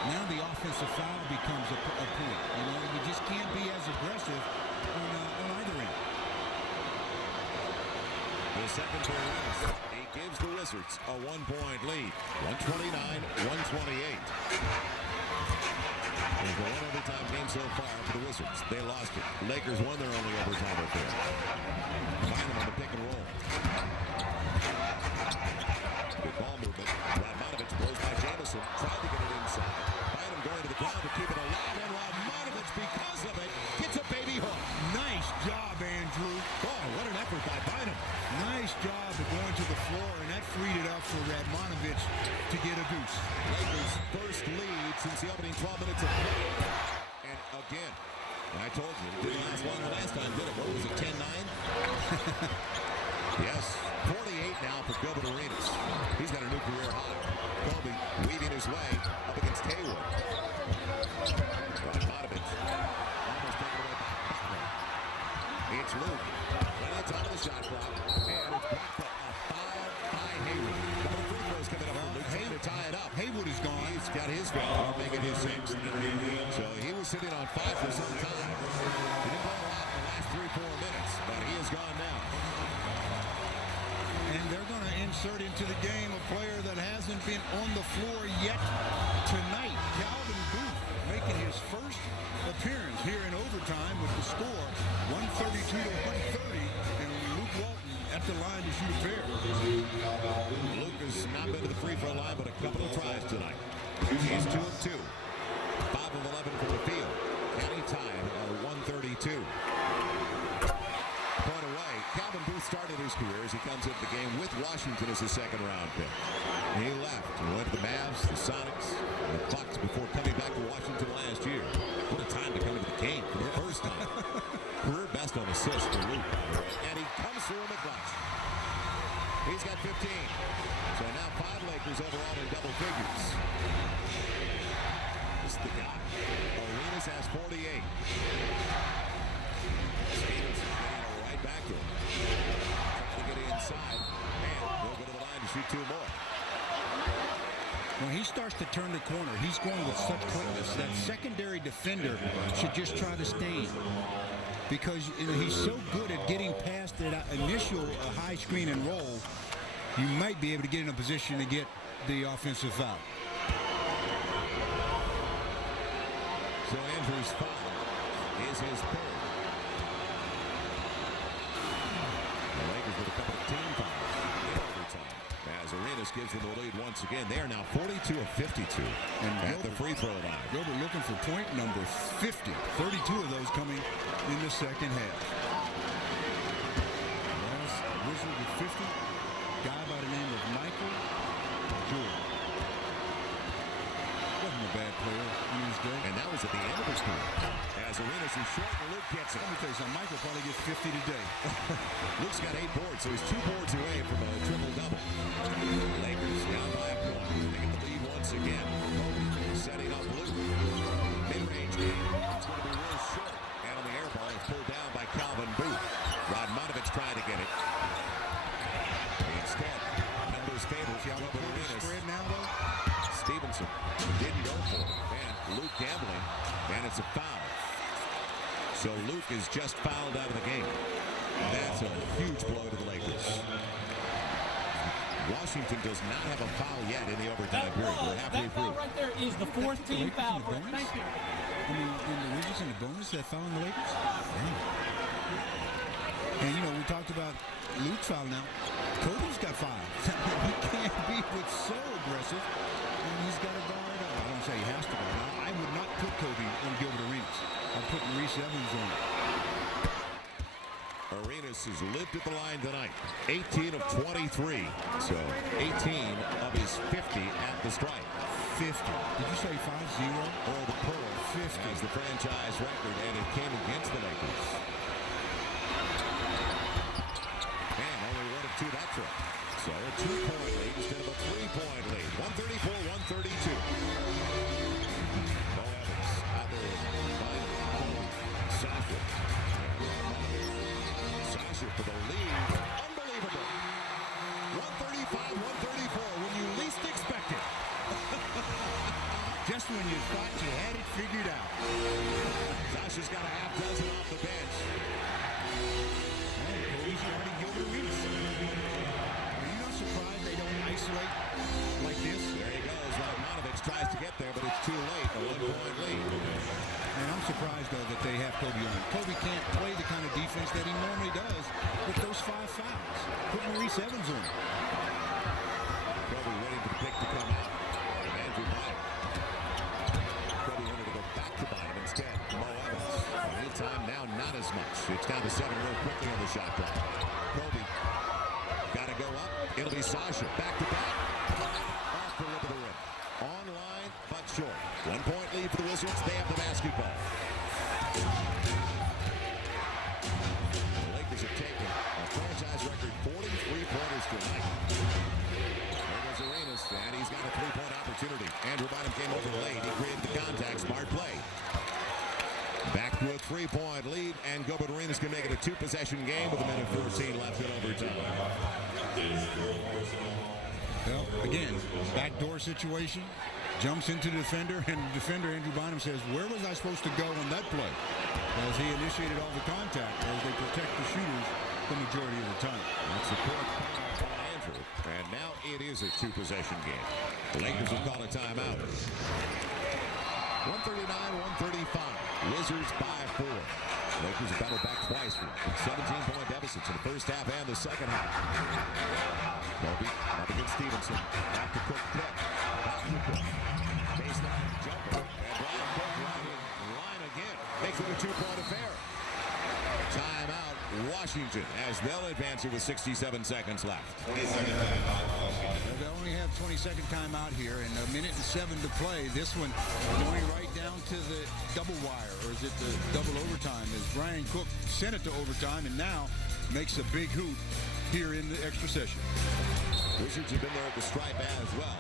Now the offensive foul becomes a point. You just can't be as aggressive on either end. The second for Arenas. He gives the Wizards a 1-point lead. 129-128. There's the one overtime game so far for the Wizards. They lost it. Lakers won their only overtime affair. Bynum on the pick and roll. Good ball movement. Radmanovich blows by Jamison. Tried to get it inside. Bynum going to the ground to keep it alive. And Radmanovich, because of it, gets a baby hook. Nice job, Andrew. Oh, what an effort by Bynum. Nice job of going to the floor, and that freed it up for Radmanovich to get a deuce. Lakers' first lead since the opening 12 minutes of play. And again, I told you, it didn't last long the last time, did it? What was it, 10-9? Yes, 48 now for Gilbert Arenas. He's got a new career high. Kobe weaving his way up against Hayward. Radmanovich almost taken away by Butler. It's Luke. Right on top of the shot clock. And it's blocked up. A foul by Hayward. Couple of free throws coming up for Luke. Hayward to tie it up. Haywood is gone. He's got his foul, making his sixth. So he was sitting on 5 for some time. He didn't play a lot in the last 3-4 minutes, but he is gone now. And they're going to insert into the game a player that hasn't been on the floor yet tonight. Calvin Booth making his first appearance here in overtime with the score 132-130, and Luke Walton at the line to shoot a pair. Luke has not been to the free throw line, but a couple of tries tonight. He's 2 of 2. 5 of 11 from the field. County tie at 132. Point away. Calvin Booth started his career as he comes into the game with Washington as a second-round pick. He left and went to the Mavs, the Sonics, and the Bucks before coming back to Washington last year. What a time to come into the game for the first time. Career best on assists for Luke. And he comes through in the clutch. He's got 15. So now 5 Lakers overall in double figures. This is the guy. Arenas has 48. Stevenson getting right back to him. Trying to get inside. And they'll go to the line to shoot 2 more. When he starts to turn the corner, he's going with such quickness. That secondary defender should just try to stay, because he's so good at getting past that initial high screen and roll. You might be able to get in a position to get the offensive foul. So Andrews' foul is his third. The Lakers with a couple of team fouls in overtime. As Arenas gives them the lead once again. They are now 42 of 52 and at the free throw line. Gilbert looking for point number 50. 32 of those coming in the second half. Last Wizard with 50. Guy by the name of Michael Jordan. Wasn't a bad player in his day. And that was at the end of his career. As as Arenas is short and Luke gets it. Let me tell you something. Michael probably gets 50 today. Luke's got 8 boards, so he's 2 boards away from a triple-double. Lakers down by a point. They get the lead once again. Kobe setting up Luke. Mid-range game. It's going to be real short. And on the air ball, it's pulled down by Calvin Booth. Radmanovich trying to get it. Instead, numbers favor Gilbert Arenas. Spread now, though. Stevenson didn't go for it. And Luke gambling. And it's a foul. So Luke is just fouled out of the game. That's a huge blow to the Lakers. Washington does not have a foul yet in the overtime period. We're halfway through. That foul right there is the 4th team foul. Thank you. I mean, in the Wizards and the bonus, that foul in the Lakers? And, you know, we talked about Luke's foul now. Kobe's got 5. He can't be so aggressive. And he's got a guard. I don't say he has to guard. I would not put Kobe on Gilbert Arenas. I'm putting Reese Evans on it. Arenas has lived at the line tonight. 18 of 23. So 18 of his 50 at the stripe. 50. Did you say 5-0? Or the Pearl 50 as the franchise record, and it came against the Lakers. And only 1 of 2 that trip. So a 2-point lead instead of a 3-point lead. 134-132. Mo Evans out there behind Sasha. Sasha for the lead. Unbelievable. 135-134 when you least expect it. Just when you thought you had it figured out. Sasha's got a half dozen off the bench. Kobe's guarding Gilbert Arenas. Are you not surprised they don't isolate like this? There he goes. Radmanovich tries to get there, but it's too late. A 1-point lead. And I'm surprised, though, that they have Kobe on. Kobe can't play the kind of defense that he normally does with those 5 fouls. Put Reese Evans on. Kobe waiting for the pick to come out. And Andrew Bynum. Kobe wanted to go back to Bynum instead. Mo Evans. Anytime now, not as much. It's down to 7 real quickly on the shot clock. Kobe got to go up. It'll be Sasha. Back to back. Off the lip of the rim. Online, but short. 1-point lead for the Wizards. They have the basketball. The Lakers have taken a franchise record 43-pointers tonight. There goes Arenas, and he's got a 3-point opportunity. Andrew Bynum came over late. He created the contact. Smart play. Back to a 3-point lead, and Gilbert Arenas can make it a 2-possession game with a minute 14 left in overtime. Well, again, backdoor situation. Jumps into the defender, and the defender, Andrew Bynum, says, where was I supposed to go on that play? As he initiated all the contact, as they protect the shooters the majority of the time. That's the fourth foul on Andrew. And now it is a 2-possession game. The Lakers will call a timeout. 139-135. Wizards by 4. Lakers have battled back twice with 17-point deficits in the first half and the second half. Kobe up against Stevenson. After Cook pick. Back to Cook. Baseline jumper. And Brian Cook right in line again. Makes it a 2-point affair. Timeout Washington as they'll advance it with 67 seconds left. They only have 20-second timeout here and a minute and 7 to play. This one going right down to the double wire, or is it the double overtime, as Brian Cook sent it to overtime and now makes a big hoot here in the extra session. Wizards have been there at the stripe as well.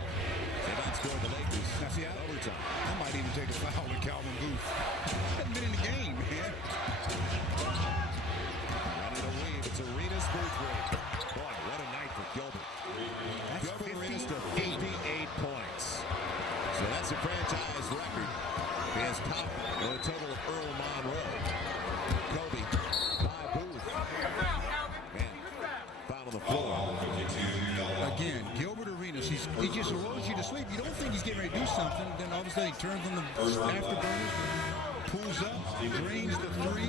They've outscored the Lakers. Now, see, overtime. I might even take a foul with Calvin Booth. Hasn't been in the game, man. Ready to weave. It's Arenas for 3. Boy, what a night for Gilbert. Gilbert Arenas to 88 points. So that's a franchise record. He has top with a total of Earl Monroe. Kobe by Booth. Man, foul on the floor. Again, Gilbert Arenas, he just rolls you to sleep. You don't think he's getting ready to do something, then all of a sudden he turns on the afterburners, pulls up, drains the 3,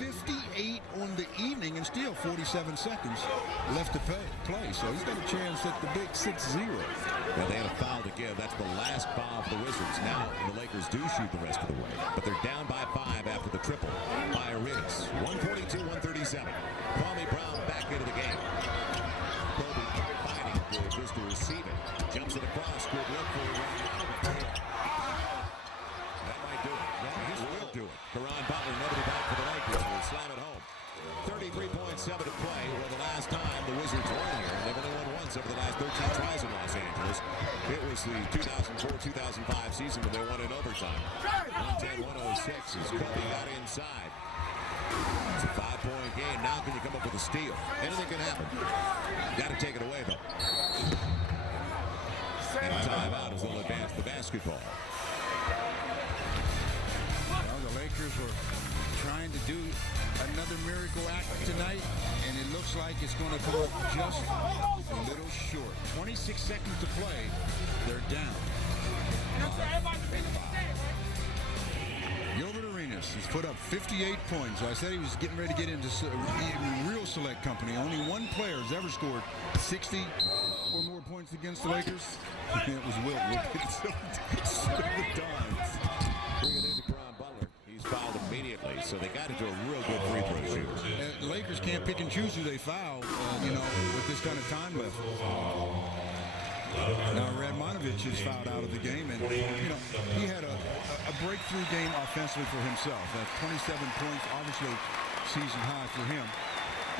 58 on the evening, and still 47 seconds left to play. So he's got a chance at the big 6-0. Well, they had a foul to give. That's the last foul for the Wizards. Now the Lakers do shoot the rest of the way, but they're down by 5 after the triple by Arenas. 142-137. Kwame Brown back into the game. Kobe fighting just to receive it. Jumps it across. Good look for That might do it. This will do to it. Caron Butler, nobody back for the Lakers, will slam it home. 33.7 to play. Well, the last time the Wizards won here, they've only won once over the last 13 tries in Los Angeles. It was the 2004-2005 season when they won in overtime. 110-106 as Kobe got inside. It's a 5-point game. Now can you come up with a steal? Anything can happen. Got to take it away, though. And timeout as they'll advance the basketball. Well, the Lakers were trying to do another miracle act tonight, and it looks like it's going to come up just a little short. 26 seconds to play. They're down. Gilbert Arenas has put up 58 points. I said he was getting ready to get into real select company. Only one player has ever scored 60 or more points against the Lakers. It was Wilt. Seven times. Bring it into Caron Butler. He's fouled immediately, so they got into a real good free throw shooter. The Lakers can't pick and choose who they foul, with this kind of time left. Now Radmanovich is fouled out of the game, and he had a breakthrough game offensively for himself. That's 27 points, obviously season high for him.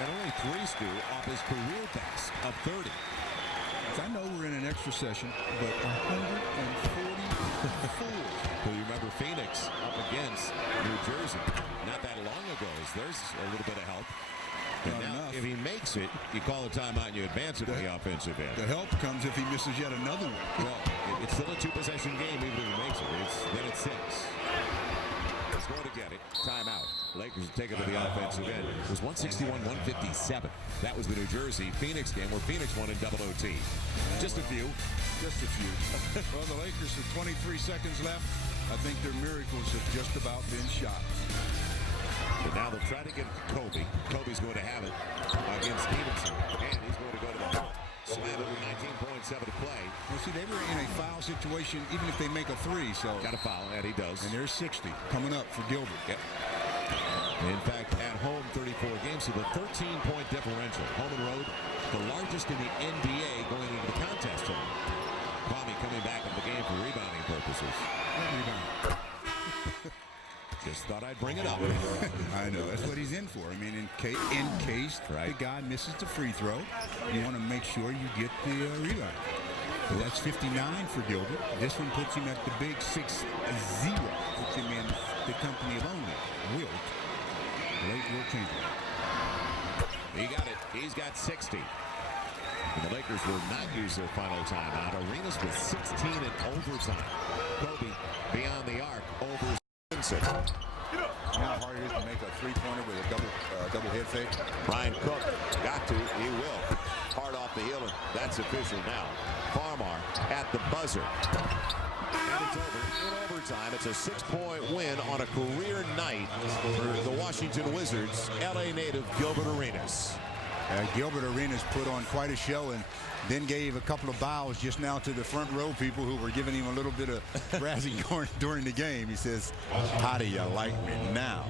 And only 3, Stu, off his career best of 30. I know we're in an extra session, but 144. Well, you remember Phoenix up against New Jersey not that long ago. There's a little bit of help. And now, if he makes it, you call a timeout and you advance it to the offensive end. The help comes if he misses yet another one. Well, it's still a 2-possession game even if he makes it. Then it's 6. Let's go to get it. Timeout. Lakers take it to the offensive end. It was 161-157. That was the New Jersey Phoenix game where Phoenix won in double OT. Just a few. Just a few. Well, the Lakers have 23 seconds left. I think their miracles have just about been shot. But now they'll try to get Kobe. Kobe's going to have it against Stevenson. And he's going to go to the hole. Slam it with 19.7 to play. Well, see, they were in a foul situation even if they make a 3. So got a foul, and he does. And there's 60 coming up for Gilbert. Yep. In fact, at home, 34 games, so the 13-point differential. Home and road, the largest in the NBA going into the contest tonight. Kwame coming back in the game for rebounding purposes. Just thought I'd bring it up. I know. That's what he's in for. I mean, in case the guy misses the free throw, you want to make sure you get the rebound. So that's 59 for Gilbert. This one puts him at the big 6-0. Puts him in the company of only Wilt, late Wilt Chamberlain. He got it. He's got 60. And the Lakers will not use their final timeout. Arenas with 16 in overtime. Kobe beyond the arc over Stevenson. You know how hard it is to make a three-pointer with a double head fake? Brian Cook got to. He will. Hard off the heel, and that's official now. Farmar at the buzzer. And it's over in overtime. It's a 6-point win on a career night for the Washington Wizards. LA native Gilbert Arenas. Gilbert Arenas put on quite a show and then gave a couple of bows just now to the front row people who were giving him a little bit of razzing during the game. He says, "How do you like me now?"